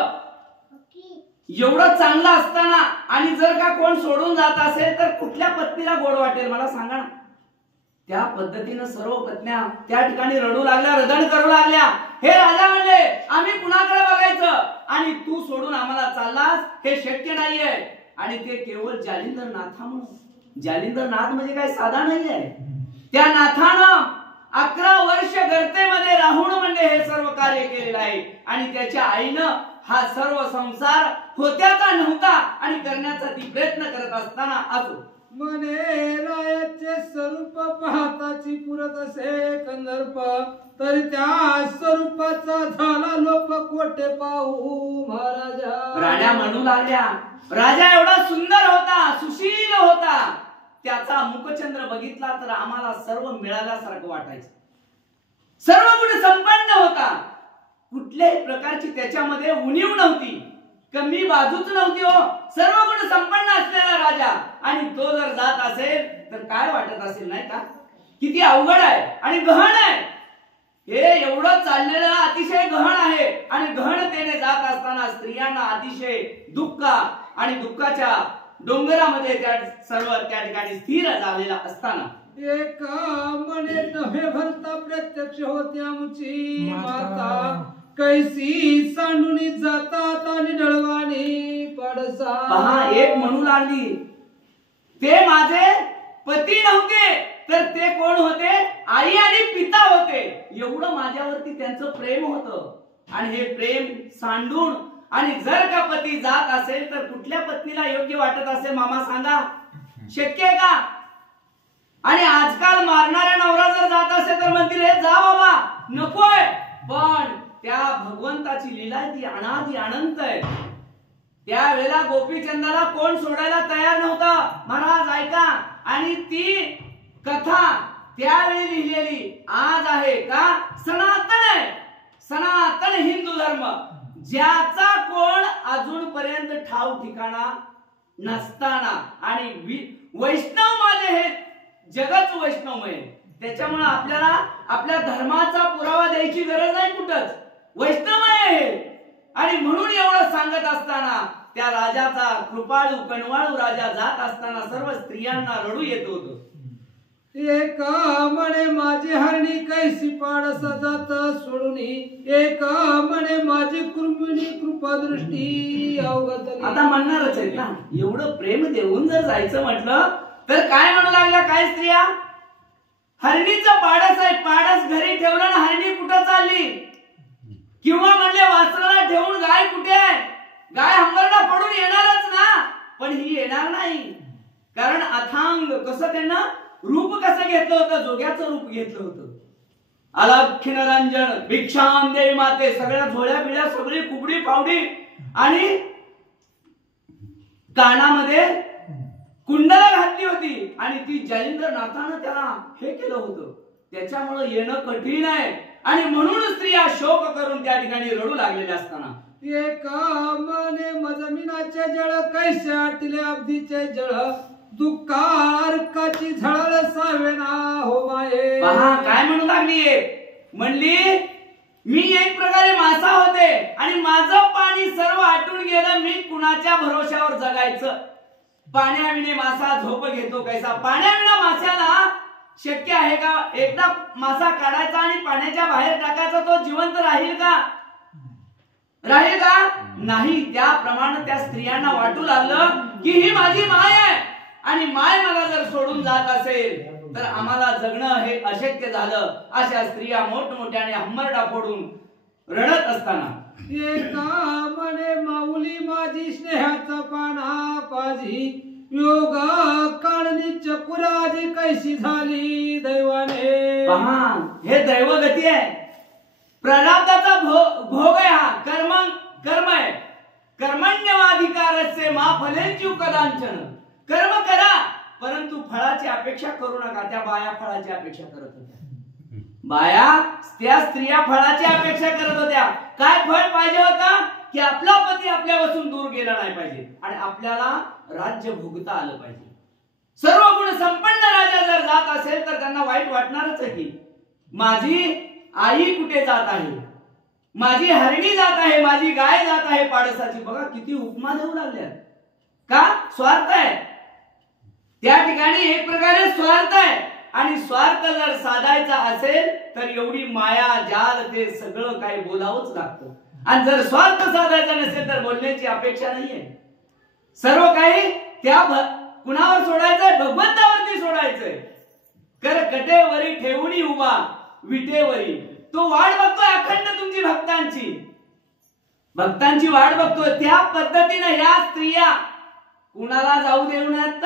एवढं चांगलं असताना आणि जर का कोण सोडून जात असेल तर कुठल्या पत्नीला गोड वाटेल मला सांगा ना. त्या पद्धतीनं सर्व पत्न्या त्या ठिकाणी रडू लागल्या, रडण करू लागल्या. हे राजा म्हणले आम्ही कुणाकडे बघायचं आणि तू सोडून आम्हाला चाललास, हे शक्य नाहीये. आणि ते केवळ जालिंदर नाथा म्हणून. जालिंदर नाथ म्हणजे काय साधा नाहीये. त्या नाथानं 11 वर्ष गर्तेमध्ये राहून म्हणजे हे सर्व कार्य केलेलं आहे आणि त्याच्या आईनं हा सर्व संसार होत्याचा नव्हता आणि करण्याचा ती प्रयत्न करत असताना असो मने रायाचे स्वरूप पाहताची पुरत असे कंदर्प तरी त्या स्वरूपाचा झाला लोप कोठे पाहू महाराजा. राण्या म्हणू लागल्या राजा एवढा सुंदर होता सुशील होता त्याचा मुखचंद्र बघितला तर आम्हाला सर्व मिळाल्यासारखं वाटायचं. सर्व गुण संपन्न होता कुठल्याही प्रकारची त्याच्यामध्ये उणीव नव्हती कमी बाजूच नव्हती हो. सर्व गुण संपन्न असलेला राजा आणि तो जर जात असेल तर काय वाटत असेल नाही का किती अवघड आहे आणि गहन आहे. हे एवढं चाललेलं अतिशय गहन आहे आणि गहनतेने जात असताना स्त्रियांना अतिशय दुःख आणि दुःखाच्या डोंगरामध्ये त्या सर्व त्या ठिकाणी स्थिर झालेला असताना एक मने नव्हे भरता प्रत्यक्ष होती आमची माता कैसी सांडूनी जातात आणि डळवाणी पडसा. पहा एक म्हणू लागली ते माझे पती नव्हते तर ते कोण होते आई आणि पिता होते. एवढं माझ्यावरती त्यांचं प्रेम होतं आणि हे प्रेम सांडून आणि जर का पती जात असेल तर कुठल्या पत्नीला योग्य वाटत असेल मामा सांगा शक्य आहे का. आणि आजकाल मारणाऱ्या नवरा जर जात असेल तर म्हणतील हे जा बाबा नकोय पण त्या भगवंताची लीला ती अनादी अनंत आहे. त्यावेळेला गोपीचंदाला कोण सोडायला तयार नव्हतं महाराज ऐका. आणि ती कथा त्यावेळी लिहिलेली आज आहे का सनातन आहे. सनातन हिंदू धर्म ज्याचा कोण अजूनपर्यंत ठाव ठिकाणा नसताना आणि वैष्णव माझे हे जगच वैष्णवमय त्याच्यामुळे आपल्याला आपल्या धर्माचा पुरावा द्यायची गरज नाही कुठंच वैष्णव आहे आणि म्हणून एवढं सांगत असताना त्या राजाचा कृपाळू कणवाळू राजा जात असताना सर्व स्त्रियांना रडू येत होतं. एक म्हणे माझी हरणी कैसी पाडस जात सोडूनी एक म्हणे माझी कृमिणी कृपा दृष्टी अवगत. आता म्हणणारच आहे ना एवढं प्रेम देऊन जर जायचं म्हटलं तर काय म्हणू लागल्या काय स्त्रिया हरणीचं पाडस आहे पाडस घरी ठेवलं ना हरणी कुठं चालली किंवा म्हणले वासराला ठेवून गाय कुठे आहे गाय हंबरडा पडून येणारच ना पण ही येणार नाही कारण अथांग कसं त्यांना रूप कसं घेतलं होतं जोग्याचं रूप घेतलं होतं. अलक्ष्य निरंजन भिक्षाम देवी माते सगळ्या झोळ्या बिळ्या सगळी कुबडी पावडी आणि कानामध्ये कुंडला घातली होती आणि ती जयेंद्रनाथानं त्याला हे केलं होतं त्याच्यामुळे येणं कठीण आहे आणि म्हणून स्त्रिया शोक करून त्या ठिकाणी रडू लागलेल्या असताना एक म्हणे मजमिनाचे जळ कैसे आटले अब्दीचे जळ दुःखारकाची झळळ सावेना हो माये. पहा काय म्हणू लागली म्हणली मी एक प्रकारे मासा होते आणि माझं पाणी सर्व आटून गेलं मी कुणाच्या भरोश्यावर जगायचं. पाण्याविणे मासा झोप घेतो कैसा पाण्याविना माशाला शक्य आहे का एकदा मासा काढायचा आणि पाण्याच्या बाहेर टाकायचा तो जिवंत राहील का नाही. त्याप्रमाणे त्या स्त्रियांना वाटू लागलं की ही माझी माय आहे आणि माय मला जर सोडून जात असेल तर आम्हाला जगणं हे अशक्य झालं. अशा स्त्रिया मोठमोठ्याने हंबरडा फोडून रडत असताना एका म्हणे माऊली माझी स्नेहाचा पाना पाजी योग काळनी चकुराजी कैशी झाली दैवाने. पहा हे दैवगती आहे प्रारब्धाचा भोग आहे हा कर्म आहे कर्मण्यवाधिकारस्य मा फलेषु कदाचन. कर्म करा परंतु फळाची अपेक्षा करू नका. त्या बाया फळाची अपेक्षा करत होत्या त्या स्त्रिया फळाची अपेक्षा करत होत्या. काय फळ पाहिजे होता की आपला पती आपल्यापासून दूर गेला नाही पाहिजे आणि आपल्याला राज्य भोगता आलं पाहिजे. सर्व गुण संपन्न राजा जर जात असेल तर त्यांना वाईट वाटणारच आहे की माझी आई कुठे जात आहे माझी हरणी जात आहे माझी गाय जात आहे पाडसाची. बघा किती उपमा देऊ लागल्या का स्वार्थ आहे त्या ठिकाणी एक प्रकारे स्वार्थ आहे आणि स्वार्थ जर साधायचा असेल तर एवढी माया जाल ते सगळं काही बोलावंच लागतं आणि जर स्वार्थ साधायचा नसेल तर बोलण्याची अपेक्षा नाहीये. सर्व काही त्या कुणावर सोडायचंय भगवंतावरती सोडायचंय. कर कटेवरी ठेवणी उभा विटेवरी तो वाट बघतोय अखंड तुमची भक्तांची वाट बघतोय. त्या पद्धतीने या स्त्रिया कुणाला जाऊ देऊ नयेत.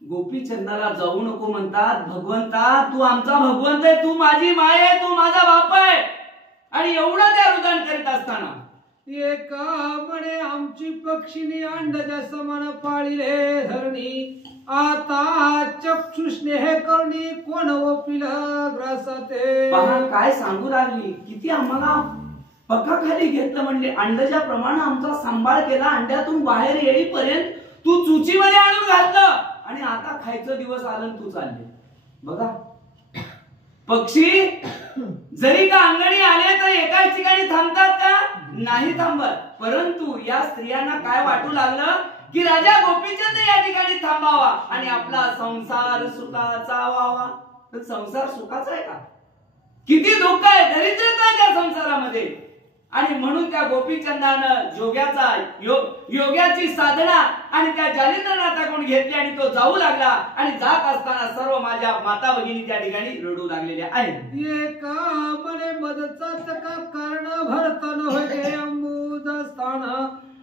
गोपीचंदाला जाऊ नको म्हणतात. भगवंता तू आमचा भगवंत आहे, तू माझी माय आहे, तू माझा बाप आहे. आणि एवढं त्या रुदन करीत असताना एका म्हणे आमची पक्षिणी अंडजा समान पाळिले धरणी, आता चक्षुष्णे हे करणी कोण ओपिल ग्रासाते. पहा काय सांगू लागली, किती आम्हाला पक्काखाली घेतलं. म्हणजे अंडच्या प्रमाणे आमचा सांभाळ केला. अंड्यातून बाहेर येईपर्यंत तू चुचीमध्ये आणून घातलं आणि आता खायचं दिवस आलं तू चालले. बघा पक्षी जरी का अंगणी आले तर एकाच ठिकाणी थांबतात का? नाही थांबत. परंतु या स्त्रियांना काय वाटू लागलं की राजा गोपीचंद या ठिकाणी थांबावा आणि आपला संसार सुखाचा व्हावा. तर संसार सुखाचा आहे का? किती दुःख आहे, दरिद्रता आहे त्या संसारामध्ये. आणि म्हणून त्या गोपीचंदानं योग्याची साधना आणि त्या जालिंद्रनाथाकडून घेतली आणि तो जाऊ लागला. आणि जात असताना सर्व माझ्या माता भगिनी त्या ठिकाणी रडू लागलेल्या आहेत. एका म्हणे मदचाच का कारण भरतन होते अंबुद स्थान,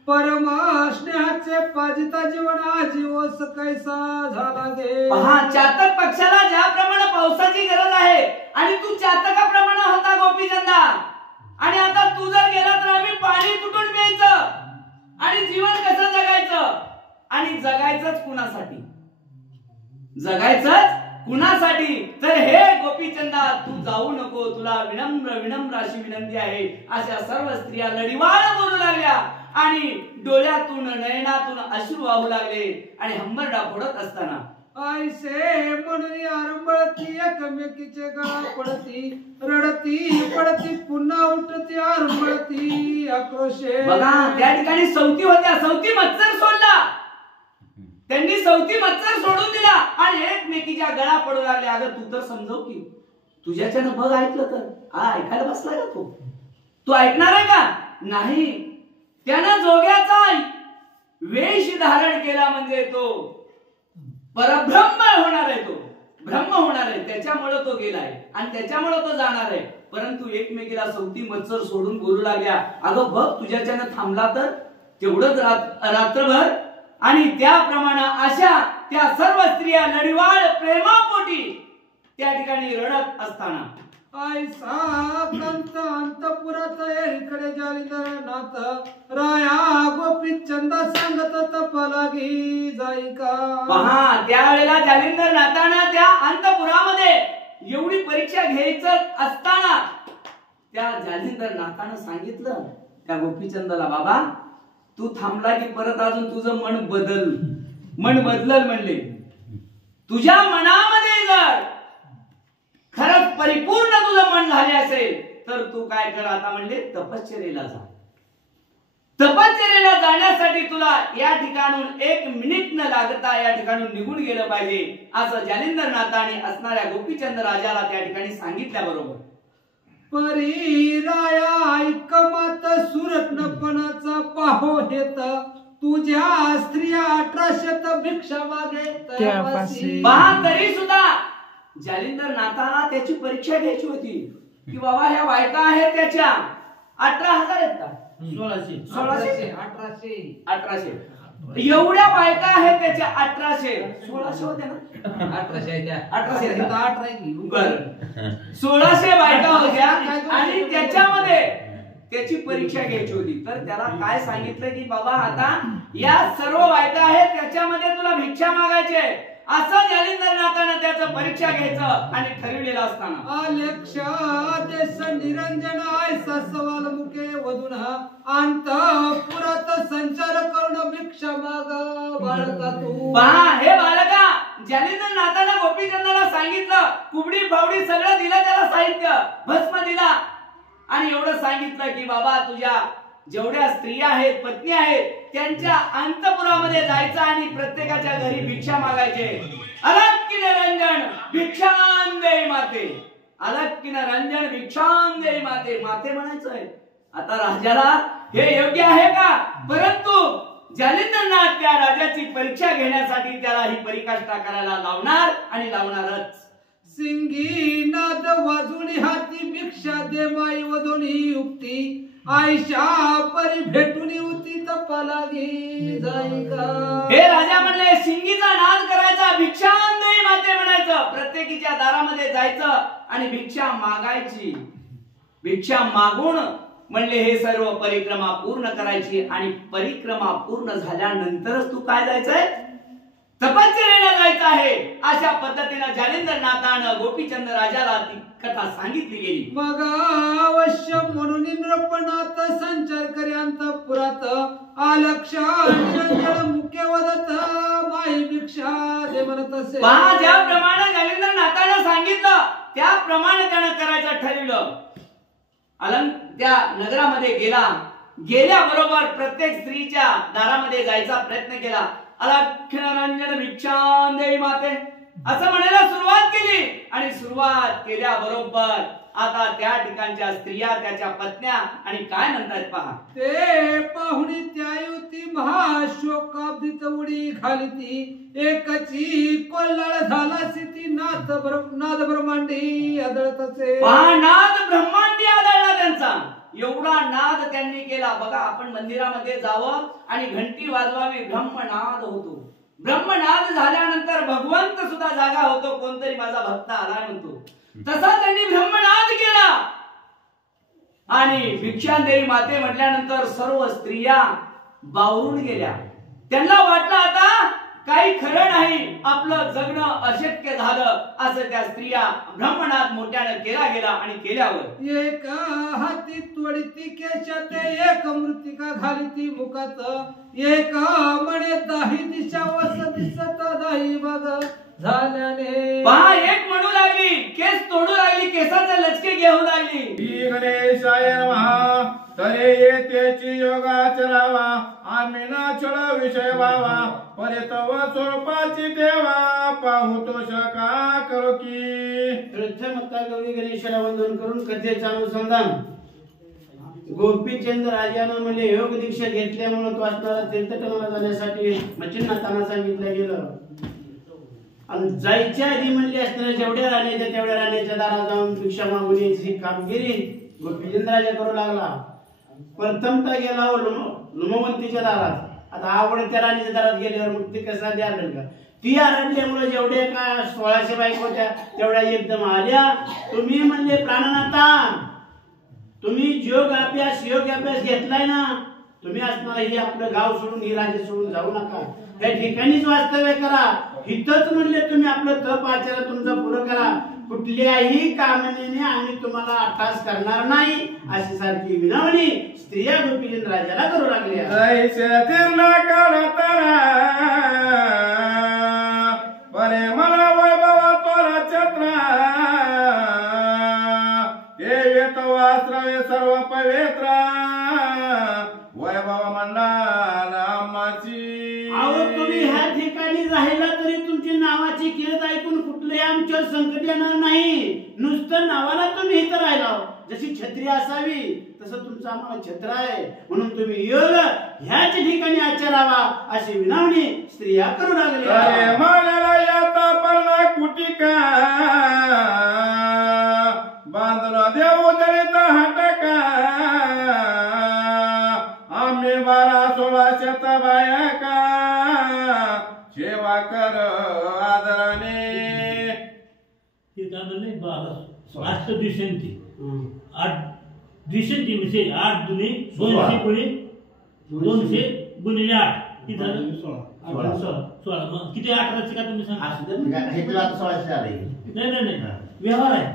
परमा स्नेहाचे पाजिता जीवन आजीवस कैसा झाला गे. पहा चातक पक्षाला ज्याप्रमाणे पावसाची गरज आहे आणि तू चातकाप्रमाणे होता गोपीचंदा. आणि आता तू जर गेला तर आम्ही पाणी कुठून प्यायचं आणि जीवन कसं जगायचं. आणि जगायचंच कुणासाठी? जगायचंच कुणासाठी? तर हे गोपीचंदा तू जाऊ नको, तुला विनम्र अशी विनंती आहे. अशा सर्व स्त्रिया लढीवाळ बोलू लागल्या आणि डोळ्यातून नयनातून अश्रू वाहू लागले. आणि हंबरडा फोडत असताना ऐसे म्हणून आरंभळती एकमेकीचे गळा पडती, रडती पडती पुन्हा उठती आरंभळती आक्रोशे. बघा त्या ठिकाणी सवती होत्या, सवती मत्सर सोडला. त्यांनी सवती मत्सर सोडून दिला आणि एकमेकीच्या गळा पडू लागले. अगं तू तर समजव की तुझ्याच्यानं बघ ऐकलं तर ऐकायला बसला का तू ऐकणार आहे का? नाही. त्यानं जोग्याचा वेश धारण केला म्हणजे तो परब्रह्म होणार आहे, तो ब्रह्म होणार आहे. त्याच्यामुळे तो गेलाय आणि त्याच्यामुळे तो जाणार आहे. परंतु एकमेकीला सवती मत्सर सोडून बोलू लागल्या. अगं बघ तुझ्याच्यानं थांबला तर तेवढंच रात्रभर. आणि त्याप्रमाणे अशा त्या सर्व स्त्रिया लढीवाळ प्रेमापोटी त्या ठिकाणी रडत असताना ऐसा कंत अंतपुरात इकडे जालिंद्रनाथ, राया गोपीचंद सांगत तपलागी जाई का. पहा त्यावेळेला जालिंद्रनाथानं त्या अंतपुरामध्ये एवढी परीक्षा घ्यायचं असताना त्या जालिंद्रनाथानं सांगितलं त्या गोपीचंदाला, बाबा तू थांबला की परत अजून तुझं मन बदलल म्हणले. तुझ्या मनामध्ये जर खरंच परिपूर्ण तुझं मन झाले असेल तर तू काय कर आता म्हणले तपश्चर्येला जा. तपश्चर्येला जाण्यासाठी तुला या ठिकाणून 1 मिनिट न लागता या ठिकाणून निघून गेलं पाहिजे असं जालिंद्रनाथाने असणाऱ्या गोपीचंद राजाला त्या ठिकाणी सांगितल्याबरोबर परी राया ऐकमात सुरत्नपणाचा पाहो हेत, तुझ्या स्त्रिया 1800 भिक्षा मागे. पहा तरी सुद्धा जालिंद्रनाथाला त्याची परीक्षा घ्यायची होती की बाबा ह्या बायका आहेत त्याच्या 18,000 आहेत का? 1800 एवढ्या बायका आहेत त्याच्या 1800. 1600 होत्या ना? 1800 बर 1600 बायका होत्या आणि त्याच्यामध्ये त्याची परीक्षा घ्यायची होती. तर त्याला काय सांगितलं की बाबा आता या सर्व बायका आहेत त्याच्यामध्ये तुला भिक्षा मागायची आहे असं जालिंद्रनाथानं त्याचं परीक्षा घ्यायचं आणि ठरविलेलं असताना देश निरंजन ऐसा सवाल मुके वधून अंतपुरात संचार करून भिक्षा माग बाळका तू. पहा हे बालका जालिंद्रनाथानं गोपीचंदाला सांगितलं, कुबडी फावडी सगळं दिलं त्याला, साहित्य भस्म दिला आणि एवढं सांगितलं की बाबा तुझ्या जेवढ्या स्त्रिया आहेत पत्नी आहेत त्यांच्या अंतपुरामध्ये जायचं आणि प्रत्येकाच्या घरी भिक्षा मागायचे. अलग की रंजन भिक्षां देई माते, अलग की रंजन भिक्षां देई माते. माते म्हणायचंय. आता राजाला हे योग्य आहे का? परंतु जालिंद्रनाथ त्या राजाची परीक्षा घेण्यासाठी त्याला ही परिकाष्ठा करायला लावणार आणि लावणारच. सिंगी नाद वाजुनी हाती भिक्षा दे माई वधुनी युक्ती आयशा परी भेटून होती तपाला घे जाई का. हे राजा म्हणले सिंगीचा नाद करायचा, भिक्षा दे माते म्हणायचं, प्रत्येकीच्या दारामध्ये जायचं आणि भिक्षा मागायची. भिक्षा मागून म्हणले हे सर्व परिक्रमा पूर्ण करायची आणि परिक्रमा पूर्ण झाल्यानंतरच तू काय जायचंय, तपश्चर्येला जायचं आहे. अशा पद्धतीने जालिंदर नाथानं गोपीचंद राजाला ती कथा सांगितली गेली. मग अवश्य म्हणून नृपनाथ संचार करी अंतपुरात आलक्ष निरंजन मुख्य वदत माई भिक्षा दे म्हणत असे. पहा, ज्याप्रमाणे जालिंदर नाथानं सांगितलं त्याप्रमाणे त्यानं करायचं ठरवलं. त्या नगरामध्ये गेल्याबरोबर प्रत्येक स्त्रीच्या दारामध्ये जायचा प्रयत्न केला. अलक्ष निरंजन भिक्षां देई माते असं म्हणायला सुरुवात केली आणि सुरुवात केल्याबरोबर आता त्या ठिकाणच्या स्त्रिया, त्याच्या पत्न्या आणि काय म्हणतात पहा. ते पाहुणी त्या युती महाशोकाब्दीत उडी घालिती एकची कोल्हाळ झाला सिती नाद ब्रह्मांडी आदळतचे. पहा, नाद ब्रह्मांडी आदळला त्यांचा. एवढा नाद त्यांनी केला. बघा, आपण मंदिरामध्ये जावं आणि घंटी वाजवावी, ब्रह्मनाद होतो. ब्रह्मनाद झाल्यानंतर भगवंत सुद्धा जागा होतो, कोणतरी माझा भक्त आला म्हणतो. तसा त्यांनी ब्रह्मनाद केला आणि भिक्षांदेवी माते म्हटल्यानंतर सर्व स्त्रिया बावरून गेल्या. त्यांना वाटलं आता काही खरं नाही, आपलं जगणं अशक्य झालं. असं त्या स्त्रिया ब्रह्मनाद मोठ्यानं केला गेला आणि केल्यावर एक हाती त्वडिती केशात एक मृतिका घालिती मुखात एक म्हणे दाही दिशा वस दिसत दाही बघ झाल्याने. पहा, एक म्हणू लागली, केस तोडू लागली, केसाचे लचके घेऊ लागली. श्री गणेशाय नमः. तरे येतेची योगाचरावा आम्ही ना छळ विषय व्हावा पर्यतव स्वरूपाची देवा पाहू तो शका करो की. प्रथम आता गौरी गणेशाला वंदन करून कथेचं अनुसंधान. गोपीचंद राजानं म्हणजे योग दीक्षा घेतल्यामुळे तो असणारा तीर्थटनाला जाण्यासाठी मच्छिन्नाथांना सांगितलं गेलं आणि जायच्या आधी म्हणले असणाऱ्या जेवढ्या राण्याच्या तेवढ्या राण्याच्या दारात जाऊन भिक्षा मागून यायची कामगिरी गोपीचंद राजा करू लागला. प्रथमतः गेला लुमवंतीच्या दारात. आता आवड त्या राणीच्या दारात गेल्यावर मग ती कसा द्याल का, ती आरडल्यामुळे जेवढे का 1600 बायका होत्या तेवढ्या एकदम आल्या. तुम्ही म्हणले प्राणनाथा, तुम्ही योग अभ्यास घेतलाय ना, तुम्ही असणार ही आपलं गाव सोडून, ही राज्य सोडून जाऊ नका, त्या ठिकाणीच वास्तव्य करा. इथंच म्हणले तुम्ही आपलं तप आचार तुमचं पुरं करा, कुठल्याही कामनेने आम्ही तुम्हाला अट्टास करणार नाही, अशी सारखी विनवणी स्त्रिया गोपीचंद राजाला करू लागल्या. जैसे तीर्णा काढताना परे मला वैभव तोरा छत्रा देवे तो वास्त्रवे सर्व पवित्र वैभव मंडळ आम्हाची. अहो, तुम्ही ह्या ठिकाणी राहिला तरी तुमची नावाची कीर्त ऐकून कुठलंही आमच्यावर संकट येणार नाही. नुसतं नावाला तुम्ही इथं राहिला. जशी छत्री असावी तसं तुमचं आम्हाला छत्र आहे, म्हणून तुम्ही योग ह्याच ठिकाणी आचरावा, अशी विनवणी स्त्रिया करू लागल्या. मला येता पडला कुटिका बांधला देऊ दलित हटका आम्ही 12-16 बायका सेवा कर आदराने. राष्ट्र दिवसांची 8 दिवसांची म्हणजे 8 दुने 200 गुणे 200 गुणिले 8 किती झालं 16. मग किती 18चे का तुम्ही सांगा. नाही व्यवहार आहे.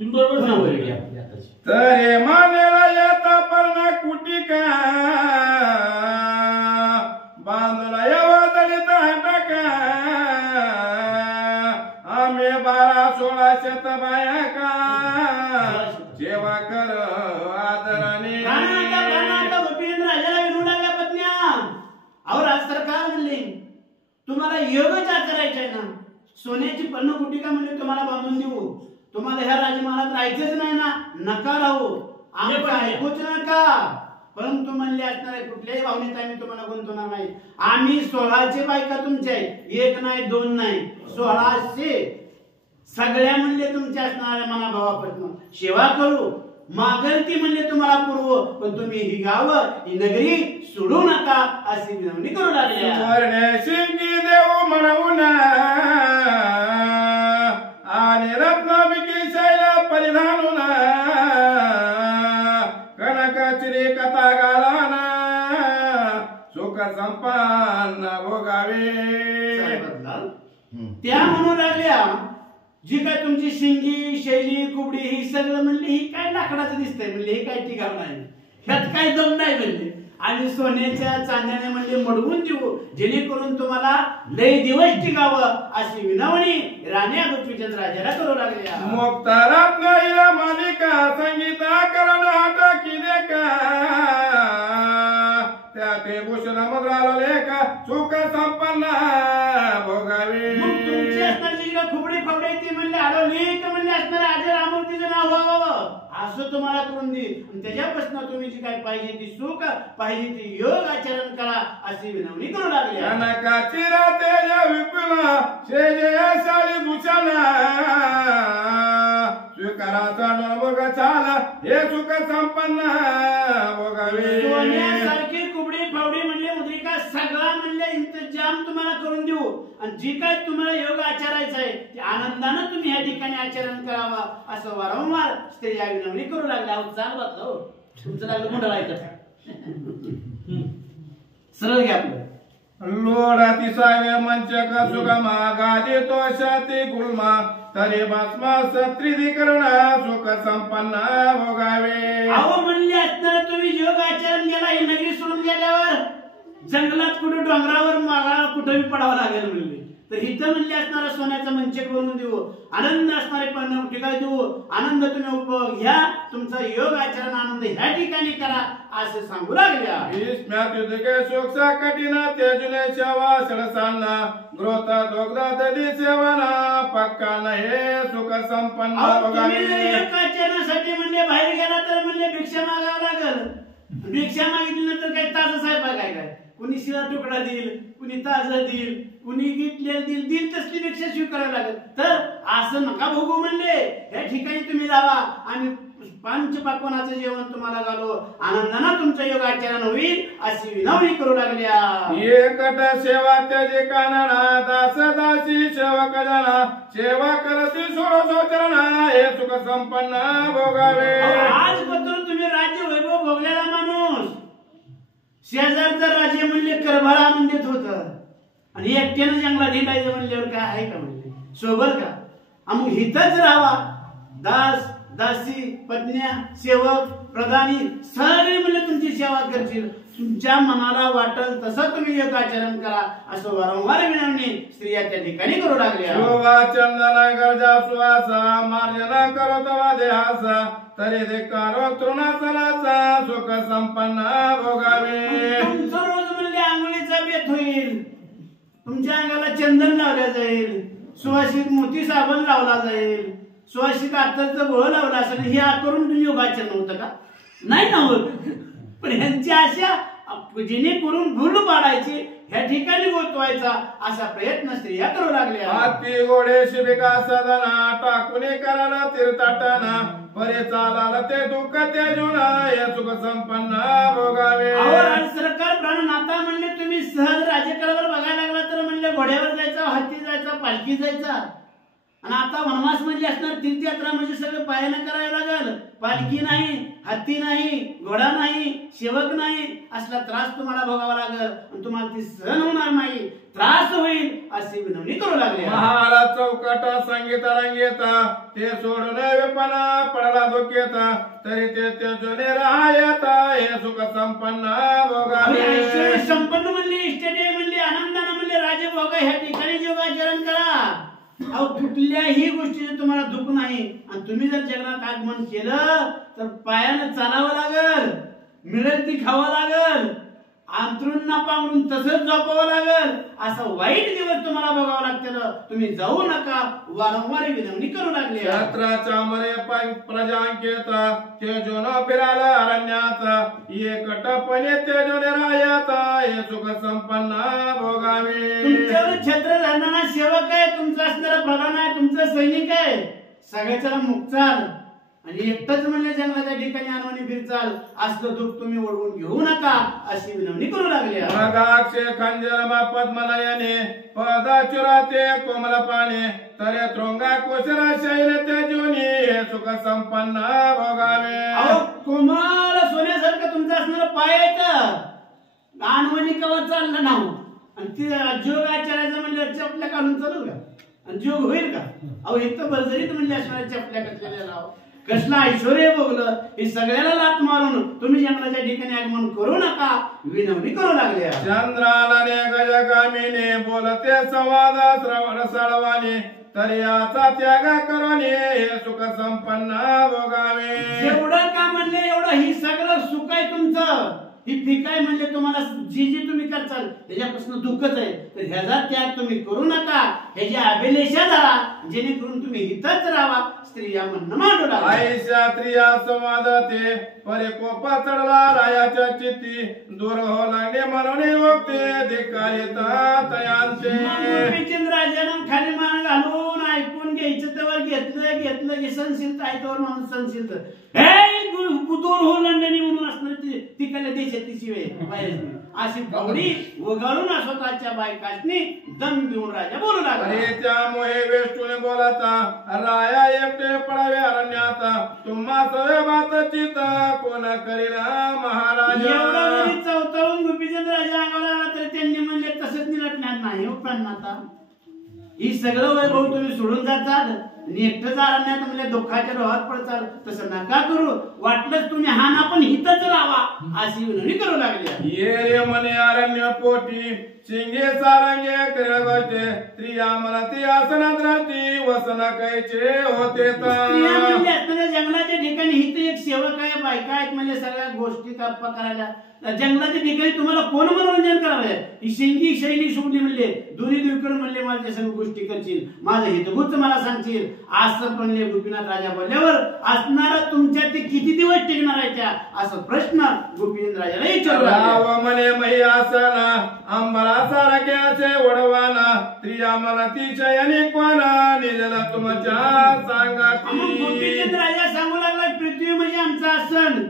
तुम्ही बरोबर सांगा. तरे मानेला येता पडला कुटिका बांधला येवा दलित हटका आम्ही 12-16 बायका सेवा कर आदराने. गोपीचंद राजाला विनू लागल्या पत्न्या. अहो, राज सरकार म्हणले तुम्हाला योगच आचरायचा आहे ना, सोन्याची पन्नकुटिका म्हणजे तुम्हाला बांधून देऊ, तुम्हाला ह्या राजमहालात राहायचंच नाही ना, नका राहू, आमचं ऐकूच नका. परंतु म्हणले असणार कुठल्याही भावनेत आम्ही तुम्हाला गुंतवणार नाही. आम्ही 1600 बायका तुमच्या, 1 नाही 2 नाही 1600 सगळ्या म्हणले तुमच्या असणाऱ्या मनाभावापासून सेवा करू, मागल ती म्हणले तुम्हाला पुरवू, पण तुम्ही ही गावं ही नगरी सोडू नका अशी विनवणी करू लागल्या. स्वर्णशिंगी देऊ म्हणून आणि रत्नाभिकी शैल परिधानून कनकचिरी कथा गालाना सुख संपन्न भोगावे. त्या म्हणू लागल्या जी काय तुमची शिंगी शैली कुबडी ही सगळं म्हणले ही काय लाकडाचं दिसतंय, म्हणले हे काय टिकाव नाही, ह्यात काय दम नाही म्हणले, आणि सोन्याच्या चांद्याने म्हणजे मडवून देऊ जेणेकरून तुम्हाला लय दिवस टिकावं अशी विनवणी राण्या गोपीचंद राजाला करू लागल्या. मुक्तारात गाईला मालिका संगीता करण हट किने का त्या ते भूषण मुद्राला लेख सुख संपन्न भोगावे. तुमची असणारी खुबडी फावडे ती म्हणले हरवली का म्हणले असणारे अजय रामूर्तीचं नाव व्हावं असं तुम्हाला करून देईल, त्याच्यापासून तुम्ही जी काय पाहिजे ती सुख पाहिजे ती योग आचरण करा अशी विनवणी करू लागली. कनकाची तेज विपुला शेजयशाली भूषणा स्वीकाराचा नवग चाला हे सुख संपन्न भोगावे. सोन्यासारखी कुबडी फावडी म्हणले मुद्रिका सगळा म्हणले इंतजाम तुम्हाला करून देऊ, आणि जी काय तुम्हाला योग आचरायचं आहे ते आनंदानं तुम्ही ह्या ठिकाणी आचरण करावं असं वारंवार स्त्रिया विनवणी करू लागल्या. अहो चाल वाटलं हो तुमचं लागलं मोठं ऐकत सरळ घ्या आपलं. लोडाती साव्या मंचक सुगमा गादी तो शाती गुलमा तरी भस्मा सत्रिधीकरण सुख संपन्न भोगावे. अहो म्हणले असणार तुम्ही योग आचरण केला ही नगरी सोडून गेल्यावर जंगलात कुठे डोंगरावर मागा कुठेही पडावं लागेल म्हणले, तर इथं म्हणले असणारा सोन्याचा मंचक बनवून देऊ, आनंद असणारे पण ठिकाणी देऊ, आनंद तुम्ही उपभोग घ्या, तुमचा योग आचरण आनंद ह्या ठिकाणी करा असं सांगू लागल्या. सुख कठीण तेजुने सेवा सडसांना ग्रोथ दुग्ध दधी सेवना पक्का हे सुख संपन्न भोगावे. योग आचरणासाठी म्हणले बाहेर गेला तर म्हणले भिक्षा मागावं लागल, भिक्षा मागितल्यानंतर काही ताज साहेब काय काय कुणी शिळा तुकडा देईल, कुणी ताज देईल, कुणी गिटलेलं देईल तसली भिक्षा स्वीकारावी लागेल. तर असं नका भोगू म्हणले, या ठिकाणी तुम्ही जावा आणि पंचपाक्वानाचं जेवण तुम्हाला घालो, आनंदानं तुमचं योग आचरण होईल अशी विनवणी करू लागल्या. एकट सेवा त्याचे कानना दास दासी सेवक जना सेवा करती सोडो सोचरणा हे सुख संपन्न भोगावे. आज पत्र तुम्ही राज्य वैभव भोगलेला माणूस शेजारचा राजे म्हणले करभार आणून देत होत, आणि एकट्यानं जंगलात हिंडायचं म्हणल्यावर काय आहे का म्हणले सोबत का, मग हिथच राहावा. दास दासी पत्न्या सेवक प्रधानी सगळे म्हणले तुमची सेवा करतील, तुमच्या मनाला वाटल तसं तुम्ही योग आचरण करा असं वारंवार विनवणी स्त्रिया त्या ठिकाणी करू लागल्या. चंदना गरजा सुवासा मार्जना करो तवा देहासा तरी देकारो तृणासनाचा सुख संपन्न भोगावे. तुमचं रोज म्हणले आंघोळीचा बेत होईल, तुमच्या अंगाला चंदन लावल्या जाईल, सुवासिक मोती साबण लावला जाईल, सुवासिक अत्तरचं बोळ लावला असेल, हे करून तुम्ही योगाचरण होतं का नाही ना होत, पण ह्यांची आशा जेणेकरून भूल पाडायची ह्या ठिकाणी गोतवायचा असा प्रयत्न स्त्रिया करू लागल्या. हाती घोडे शिबिका सदना टाकुने कराला तीर्थाटना परे चालाल ते दुःख ते जुना हे सुख संपन्न भोगावे. सरकार प्राणनाथा म्हणले तुम्ही सहज राज्यकारभार बघायला लागला तर म्हणले घोड्यावर जायचा, हत्ती जायचा, पालखी जायचा, आणि आता वनवास म्हणजे असणार तीर्थयात्रा म्हणजे सगळं पायानं करायला लागल, पालखी नाही, हत्ती नाही, घोडा नाही, सेवक नाही, असला त्रास तुम्हाला भोगावा लागल आणि तुम्हाला ती सहन होणार नाही, त्रास होईल अशी विनवणी करू लागली. महाला चौकट संगीत रंगेता ते सोडून वेपना पडला धोकेता तरी ते जुने राहता हे सुख संपन्न भोगावे. संपन्न म्हणले इष्टदेव म्हणले आनंदानं म्हणले राजे भोगा ह्या ठिकाणी योगाचरण करा. अहो कुठल्याही गोष्टीचे तुम्हाला दुःख नाही, आणि तुम्ही जर जगनात आगमन केलं तर पायानं चालावं लागल, मिळेल ती खावं लागल, अंतरून ना पांघरून तसंच झोपावं लागल, असं वाईट दिवस तुम्हाला बघावं लागतील. तुम्ही जाऊ नका वारंवार विनवणी करू लागली. यात्राचा मरे प्रजांकेता तेजोन फिराला अरण्याचा एकटपणे तेजोने राहता हे सुख संपन्न भोगावे. तुमच्यावर छत्र धरणारा सेवक आहे, तुमचं असणारा प्रधान आहे, तुमचं सैनिक आहे, सगळ्याच्याला मुक्चाल आणि एकटंच म्हणले जंगलाच्या ठिकाणी आणवणी फिरचाल, असलं दुःख तुम्ही ओढवून घेऊ नका अशी विनवणी करू लागली. मगाक्षे खंजर मापत मला याने पदाचुराते कोमल पाने तरे तृंगा कोशरा शैल ते जोनी हे सुख संपन्न भोगावे. अहो कोमल सोन्यासारखं तुमचं असणारं पाय आहे, आणवणी कवच चाललं नाव आणि ती जोग आचारायचं म्हणलं चपल्या काढून चालू का आणि जोग होईल का? अहो इथं बरजरीत म्हणले असणार चपल्या कसलेल्या लाव, कसला ऐश्वर्य भोगलं, हे सगळ्याला लात मारून तुम्ही जंगलाच्या ठिकाणी आगमन करू नका विनवणी करू लागले. चंद्राने गजगामीने बोलते संवाद श्रवण सळवाने तरी याचा त्याग करोने हे सुख संपन्न भोगावे. एवढं का म्हणले, एवढं ही सगळं सुख आहे तुमचं, ही पीक आहे म्हणजे तुम्हाला जी जी तुम्ही करचाल त्याच्यापासून दुःखच आहे, तर ह्याचा त्याग तुम्ही करू नका, ह्याची अभिलेषा धरा जेणेकरून तुम्ही इथंच राहा. स्त्रिया म्हणणं मांडू लागल्या. आईशा स्त्रिया संवाद ते परे कोपा चढला रायाच्या चित्ती दूर हो लागणे म्हणून वक्ते धिक्कारिता तयांचे. राजानं खाली मान घालून ऐकून घ्यायचं तेव्हा घेतलं की संशील ऐकवर माणूस संशील दूर हो लंडनी म्हणून असणार तिकडल्या देशात शिवाय अशी बगडी वगळून स्वतःच्या बायकांनी दम देऊन राजा बोलू लागला. अरे त्यामुळे वेष्टूने बोलाता राया एकटे पडावे अरण्यात तुम्हा सवे बात चित कोण करीला महाराज. एवढा चौथावून गोपीचंद राजा अंगावर आला तर त्यांनी म्हणले तसंच निलटणार नाही हो प्राणाता, ही सगळं वैभव तुम्ही सोडून जाचाल आणि एकटंच अरण्यात म्हणजे दुःखाच्या डोहात पडचाल, तसं नका करू, वाटलंच तुम्ही हाना पण हितच राहावा अशी विनवणी करू लागली. ये रे मने अरण्य पोटी शिंगे सारंगे कर गोष्टे स्त्रिया म्हणती आसनात राहती वसन कैचे होते. जंगलाच्या ठिकाणी हित एक सेवक आहे, बायका आहेत म्हणजे सगळ्या गोष्टी गप्पा करायला. जंगलाच्या ठिकाणी तुम्हाला कोण मनोरंजन करावं, ही शिंगी शैली सोडली म्हणले, दोन्ही दुईकडे म्हणले माझ्या सगळ्या गोष्टी करशील, माझं हितभूत मला सांगशील असं म्हणले. गोपीनाथ राजा बोलल्यावर असणार तुमच्या ते किती दिवस टिकणार आहे त्या असं प्रश्न गोपीनाथ राजाला विचारला. म्हणे मही आसना अंबरा सारख्याचे ओढवाना स्त्रिया म्हणती शयनी कोणा निजला तुमच्या सांगाती. गोपीनाथ राजा सांगू लागला पृथ्वी म्हणजे आमचं आसन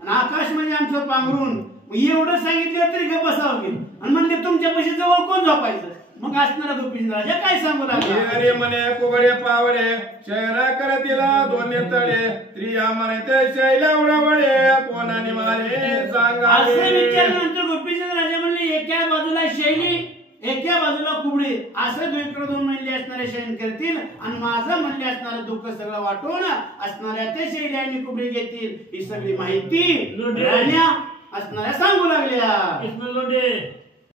आणि आकाश म्हणजे आमचं पांघरून, एवढं सांगितलं तरी का बसावं की आणि म्हणले तुमच्या पैसे जवळ कोण झोपायचं. मग असणारा गोपीनाथ राजा काय सांगू लागला. म्हणे कुबडे पावडे शयना करतीला दोन्ही तळे स्त्रिया म्हणते शैला उडवडे कोणाने मारे सांगा. असं विचारल्यानंतर गोपीनाथ राजा म्हणले एका बाजूला शैली एका बाजूला कुबडी असं दुईकडे दोन म्हणले असणारे शयन करतील आणि माझं म्हणले असणारं दुःख सगळं वाटून असणाऱ्या ते शैली आणि कुबडी घेतील. ही सगळी माहिती राण्या असणाऱ्या सांगू लागल्या.